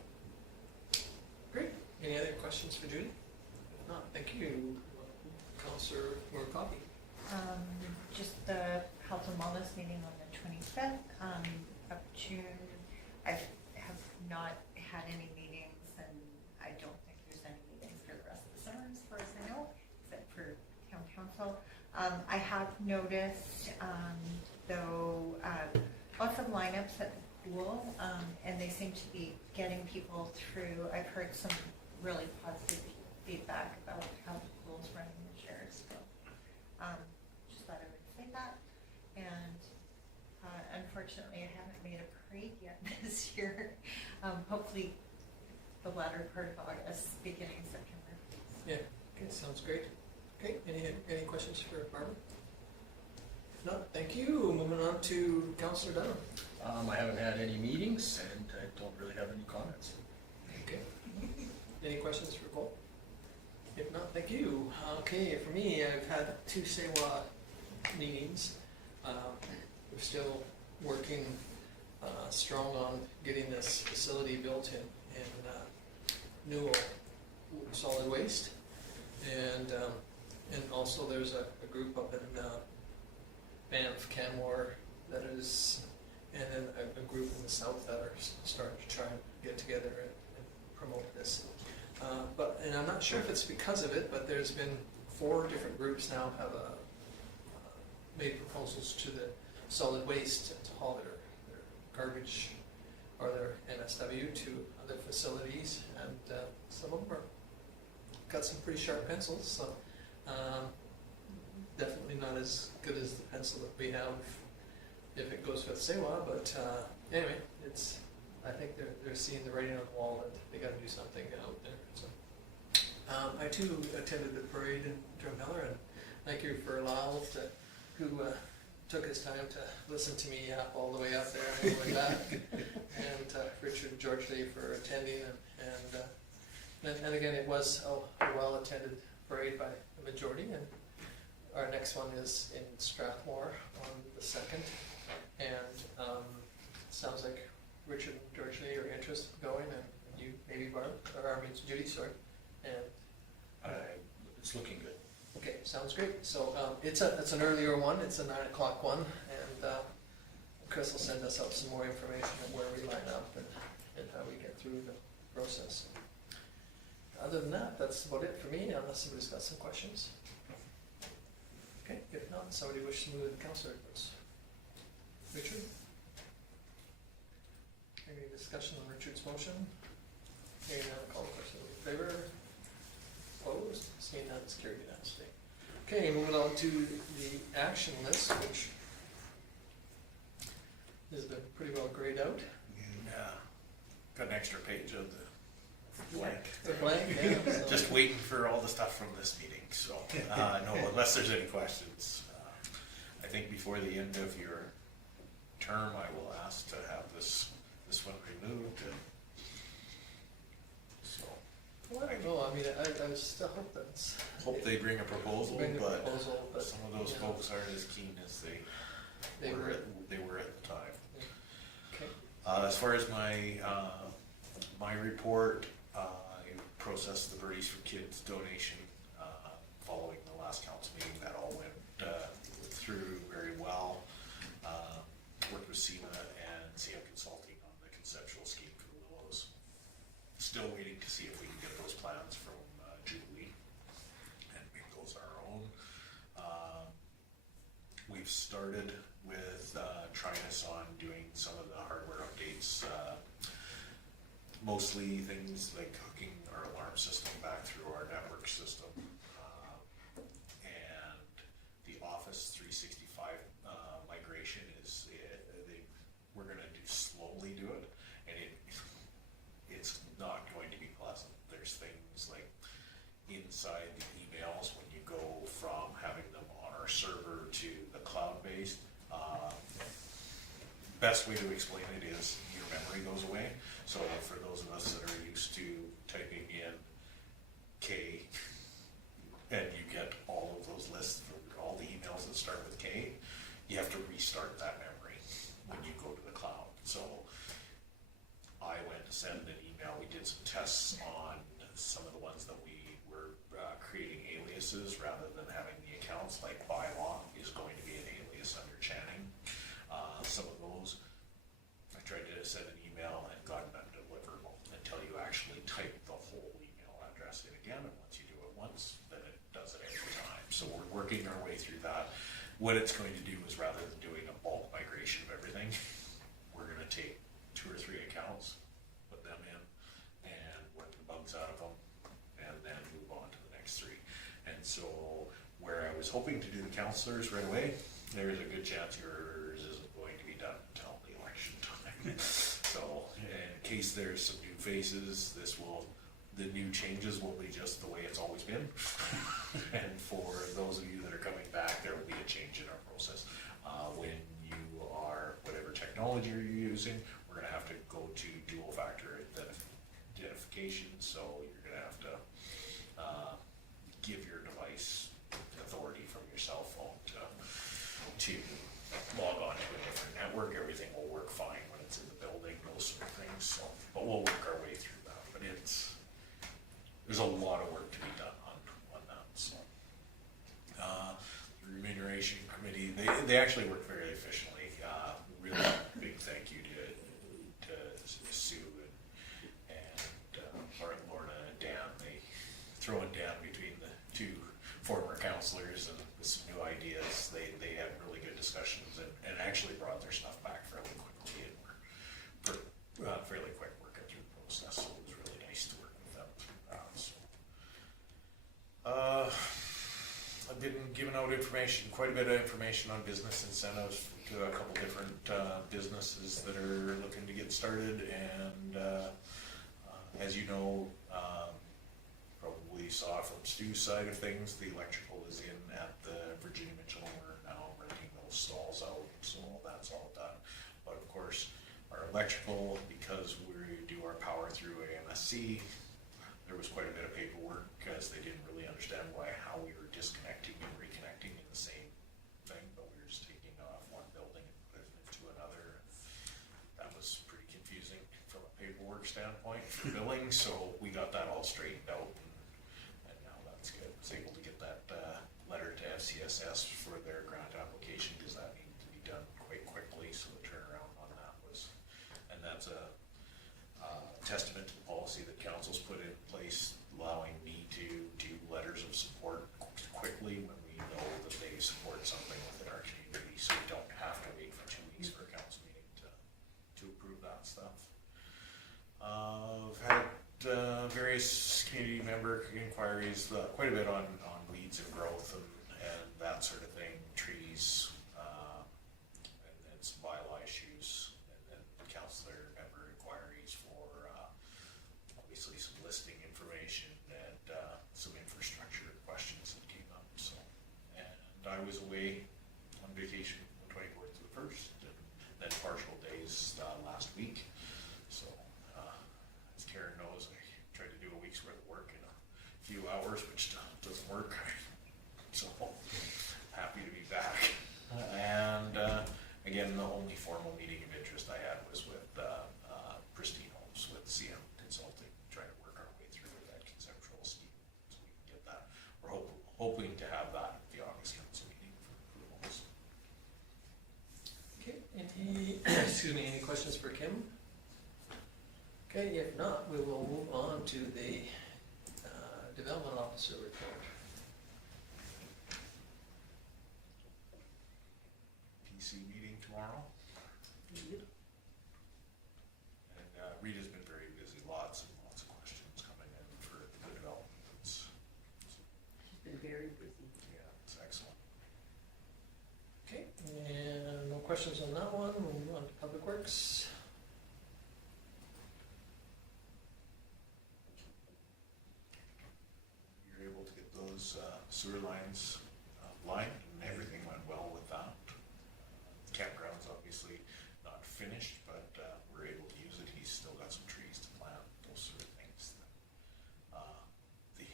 Great. Any other questions for Judy? If not, thank you, Councillor Murphy. Just the health and wellness meeting on the 25th of June. I have not had any meetings, and I don't think there's any meetings for the rest of the summer, as far as I know, except for town council. I have noticed, though, lots of lineups at the pool, and they seem to be getting people through. I've heard some really positive feedback about how the pool's running this year, so just thought I would say that. And unfortunately, I haven't made a parade yet this year. Hopefully, the latter part of August, beginning September. Yeah, okay, sounds great. Okay, any questions for Barbara? If not, thank you. Moving on to Councillor Dunham. I haven't had any meetings and I don't really have any comments. Okay. Any questions for Cole? If not, thank you. Okay, for me, I've had 2 SEWA meetings. We're still working strong on getting this facility built in Newell Solid Waste. And also there's a group up in Banff, Canmore that is, and then a group in the south that are starting to try and get together and promote this. And I'm not sure if it's because of it, but there's been 4 different groups now have made proposals to the solid waste to haul their garbage or their MSW to other facilities, and some of them are got some pretty sharp pencils, so definitely not as good as the pencil that we have if it goes with SEWA, but anyway, I think they're seeing the writing on the wall that they got to do something out there. So I too attended the parade in Drumheller, and thank you for Lyle who took his time to listen to me yap all the way up there and all the way back, and Richard and George Day for attending, and again, it was a well-attended parade by the majority, and our next one is in Strathmore on the 2nd, and sounds like Richard and George Day are interested in going, and you, maybe Barb, or I mean Judy, sorry, and It's looking good. okay, sounds great. So it's an earlier one, it's a 9 o'clock one, and Chris will send us out some more information on where we line up and how we get through the process. Other than that, that's about it for me, unless somebody's got some questions. Okay, if not, somebody wishes to move to the council reports. Richard? Any discussion on Richard's motion? Hearing none, call the question in favor. Opposed? Seeing none, it's carried unanimously. Okay, moving on to the action list, which has been pretty well grayed out. Yeah. Got an extra page of the blank. The blank, yeah. So- Just waiting for all the stuff from this meeting, so, no, unless there's any questions. I think before the end of your term, I will ask to have this one removed, and so. Well, I don't know, I mean, I still hope that's. Hope they bring a proposal, Bring a but proposal, but, some of those you know, folks aren't as keen as They were, they were at the time. okay. As far as my report, I processed the Birdies for Kids donation following the last council meeting. That all went through very well. Worked with SEMA and CM Consulting on the conceptual scheme for the Willows. Still waiting to see if we can get those plans from Jubilee and make those our own. We've started with Trinus on doing some of the hardware updates, mostly things like hooking our alarm system back through our network system, and the Office 365 migration is we're going to slowly do it, and it's not going to be pleasant. There's things like inside the emails when you go from having them on our server to the cloud-based. Best way to explain it is your memory goes away. So for those of us that are used to typing in K, and you get all of those lists for all the emails that start with K, you have to restart that memory when you go to the cloud. So tests on some of the ones that we were creating aliases rather than having the accounts, like bylaw is going to be an alias under Channing. Some of those, I tried to send an email and got an undeliverable until you actually type the whole email address in again, and once you do it once, then it does it every time. So we're working our way through that. What it's going to do is, rather than doing a bulk migration of everything, we're gonna take 2 or 3 accounts, put them in, and work the bugs out of them, and then move on to the next 3. And so, where I was hoping to do the counselors right away, there's a good chance yours isn't going to be done until the election time. So, in case there's some new faces, the new changes will be just the way it's always been. And for those of you that are coming back, there will be a change in our process. When you are, whatever technology you're using, we're gonna have to go to dual factor identification, so you're gonna have to give your device authority from your cell phone to log on to a different network. Everything will work fine when it's in the building, those sort of things. So, but we'll work our way through that. But there's a lot of work to be done on that. So, the remuneration committee, they actually work very efficiently. Really big thank you to Sue and Lorna and Dan. They throw in Dan between the 2 former counselors and with some new ideas. They had really good discussions and actually brought their stuff back fairly quickly, and were fairly quick working through the process. So it was really nice to work with them through that. I've been giving out information, quite a bit of information on business incentives to a couple different businesses that are looking to get started. And as you know, probably saw from Stu's side of things, the electrical is in at the Virginia Mitchell. We're now renting those stalls out, so that's all done. But of course, our electrical, because we do our power through AMSC, there was quite a bit of paperwork because they didn't really understand how we were disconnecting and reconnecting in the same thing, but we were just taking off one building and putting it to another. That was pretty confusing from a paperwork standpoint for billing, so we got that all straightened out, and now that's good. I was able to get that letter to FCSS for their grant application, because that needed to be done quite quickly, so the turnaround on that was, and that's a testament to the policy that council's put in place, allowing me to do letters of support quickly when we know that they support something within our community, so we don't have to wait for 2 weeks for a council meeting to approve that stuff. I've had various community member inquiries, quite a bit on weeds and growth and that sort of thing, trees, and then some bylaw issues, and then councillor member inquiries for obviously some listing information and some infrastructure questions that came up. So, and I was away on vacation from the 24th to the 1st, and then partial days last week. So, as Karen knows, I tried to do a week's worth of work in a few hours, which doesn't work. So, happy to be back. And again, the only formal meeting of interest I had was with Pristine Homes with CM Consulting, trying to work our way through that conceptual scheme so we can get that. We're hoping to have that at the August council meeting for approvals. Okay, any questions for Kim? Okay, if not, we will move on to the development officer report. PC meeting tomorrow. And Rita's been very busy, lots and lots of questions coming in for the developments. She's been very busy. Yeah, it's excellent. Okay, and no questions on that one. We'll move on to Public Works. You're able to get those sewer lines lined, and everything went well with that. Campground's obviously not finished, but we're able to use it. He's still got some trees to plant, those sort of things. The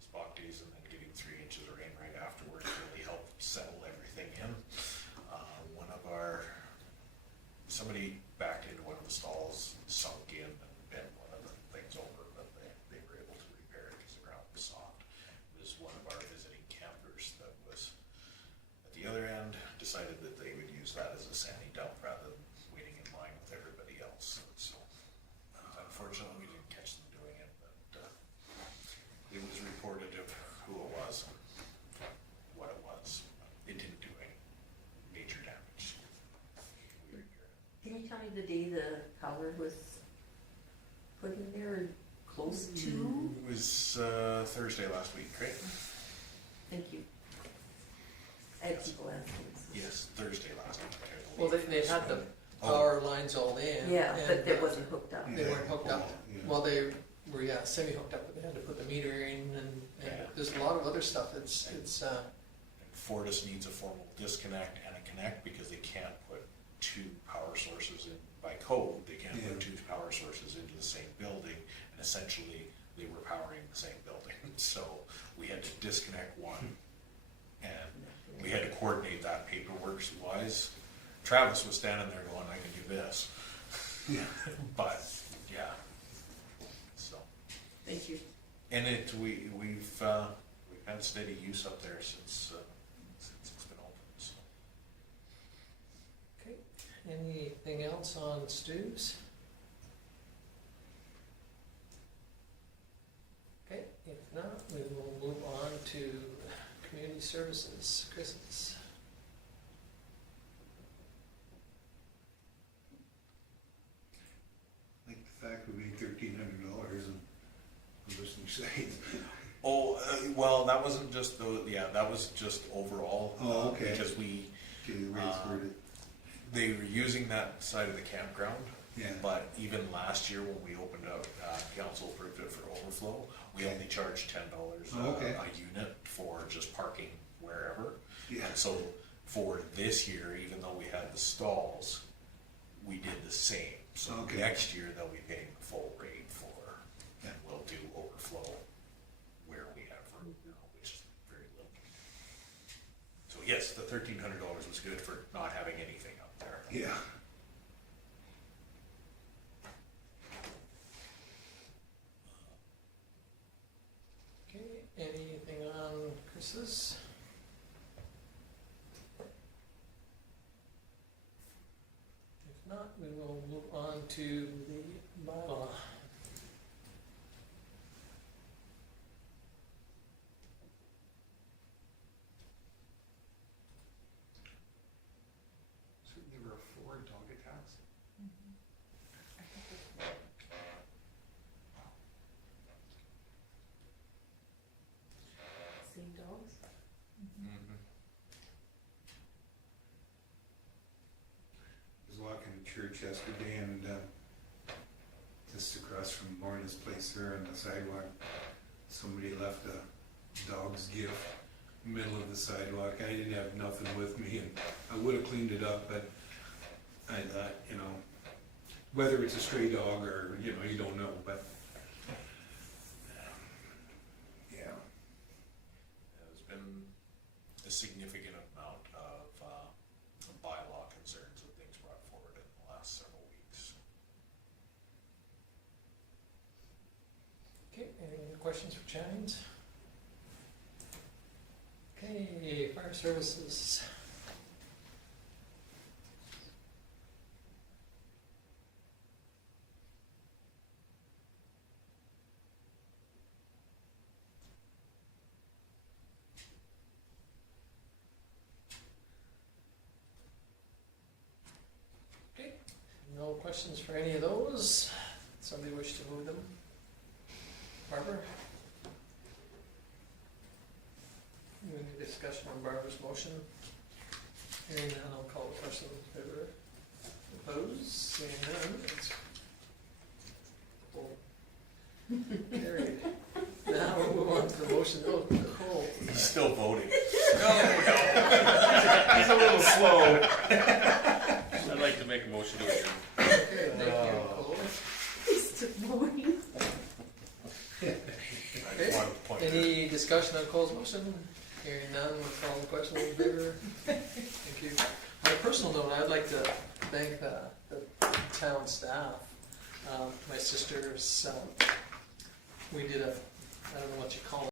spot days and then getting 3 inches of rain right afterwards really helped settle everything in. Somebody backed into one of the stalls, sunk in, and bent one of the things over. decided that they would use that as a sandy dump rather than waiting in line with everybody else. So unfortunately, we didn't catch them doing it, but it was reported of who it was and what it was. It didn't do any major damage. Can you tell me the day the power was put in there, close to? It was Thursday last week, right? Thank you. I had people asking. Yes, Thursday last week. I Well, believe. they had the Oh. power lines all in. Yeah, but and, it wasn't hooked up. They weren't hooked up. Yeah. Well, they were, yeah, semi-hooked up, but they had to put the meter in and Yeah. there's a lot of other stuff. It's, And Fortis needs a formal disconnect and a connect because they can't put two power sources in, by code, they can't put Yeah. two power sources into the same building, and essentially, they were powering the same building. So, we had to disconnect one, and we had to coordinate that paperwork wise. Travis was standing there going, I can do this. Yeah. But, yeah. So, Thank you. and we've had steady use up there since it's been open, so. okay. Anything else on Stu's? Okay, if not, we will move on to community services. Chris's. Like the fact we made $1,300 and I'm listening sides. Oh, well, that wasn't just that was just overall. Oh, okay. Because we, Okay, the way it's worded. they were using that side of the campground, Yeah. but even last year when we opened up, council approved it for overflow, we Okay. only charged $10 Oh, okay. a unit for just parking wherever. Yeah. And so for this year, even though we had the stalls, we did the same. So Okay. next year they'll be paying the full rate for, and we'll do overflow where we have room now, which is very little. So yes, the $1,300 was good for not having anything up there. Yeah. Okay, anything on Chris's? If not, we will move on to the bylaw. So there were 4 dog attacks? Same dogs? I was walking to church yesterday and just across from Lorna's place there on the sidewalk, somebody left a dog's gift middle of the sidewalk. I didn't have nothing with me and I would have cleaned it up, but I thought, whether it's a stray dog or, you don't know, but yeah. There's been a significant amount of bylaw concerns and things brought forward in the last several weeks. Okay, any questions for Chines? Okay, fire services. Okay, no questions for any of those. Somebody wish to move them? Barbara? Any discussion on Barbara's motion? Hearing none, I'll call the question in favor. Opposed? Seeing none, it's carried. Now we'll move on to the motion. Oh, Nicole. He's still voting. He's a little slow. I'd like to make a motion to adjourn. Okay, thank you, Nicole. He's still voting. I just wanted to point that. Any discussion on Cole's motion? Hearing none, we'll call the question in favor. Thank you. On a personal note, I'd like to thank the town staff. My sisters, we did I don't know what you call it.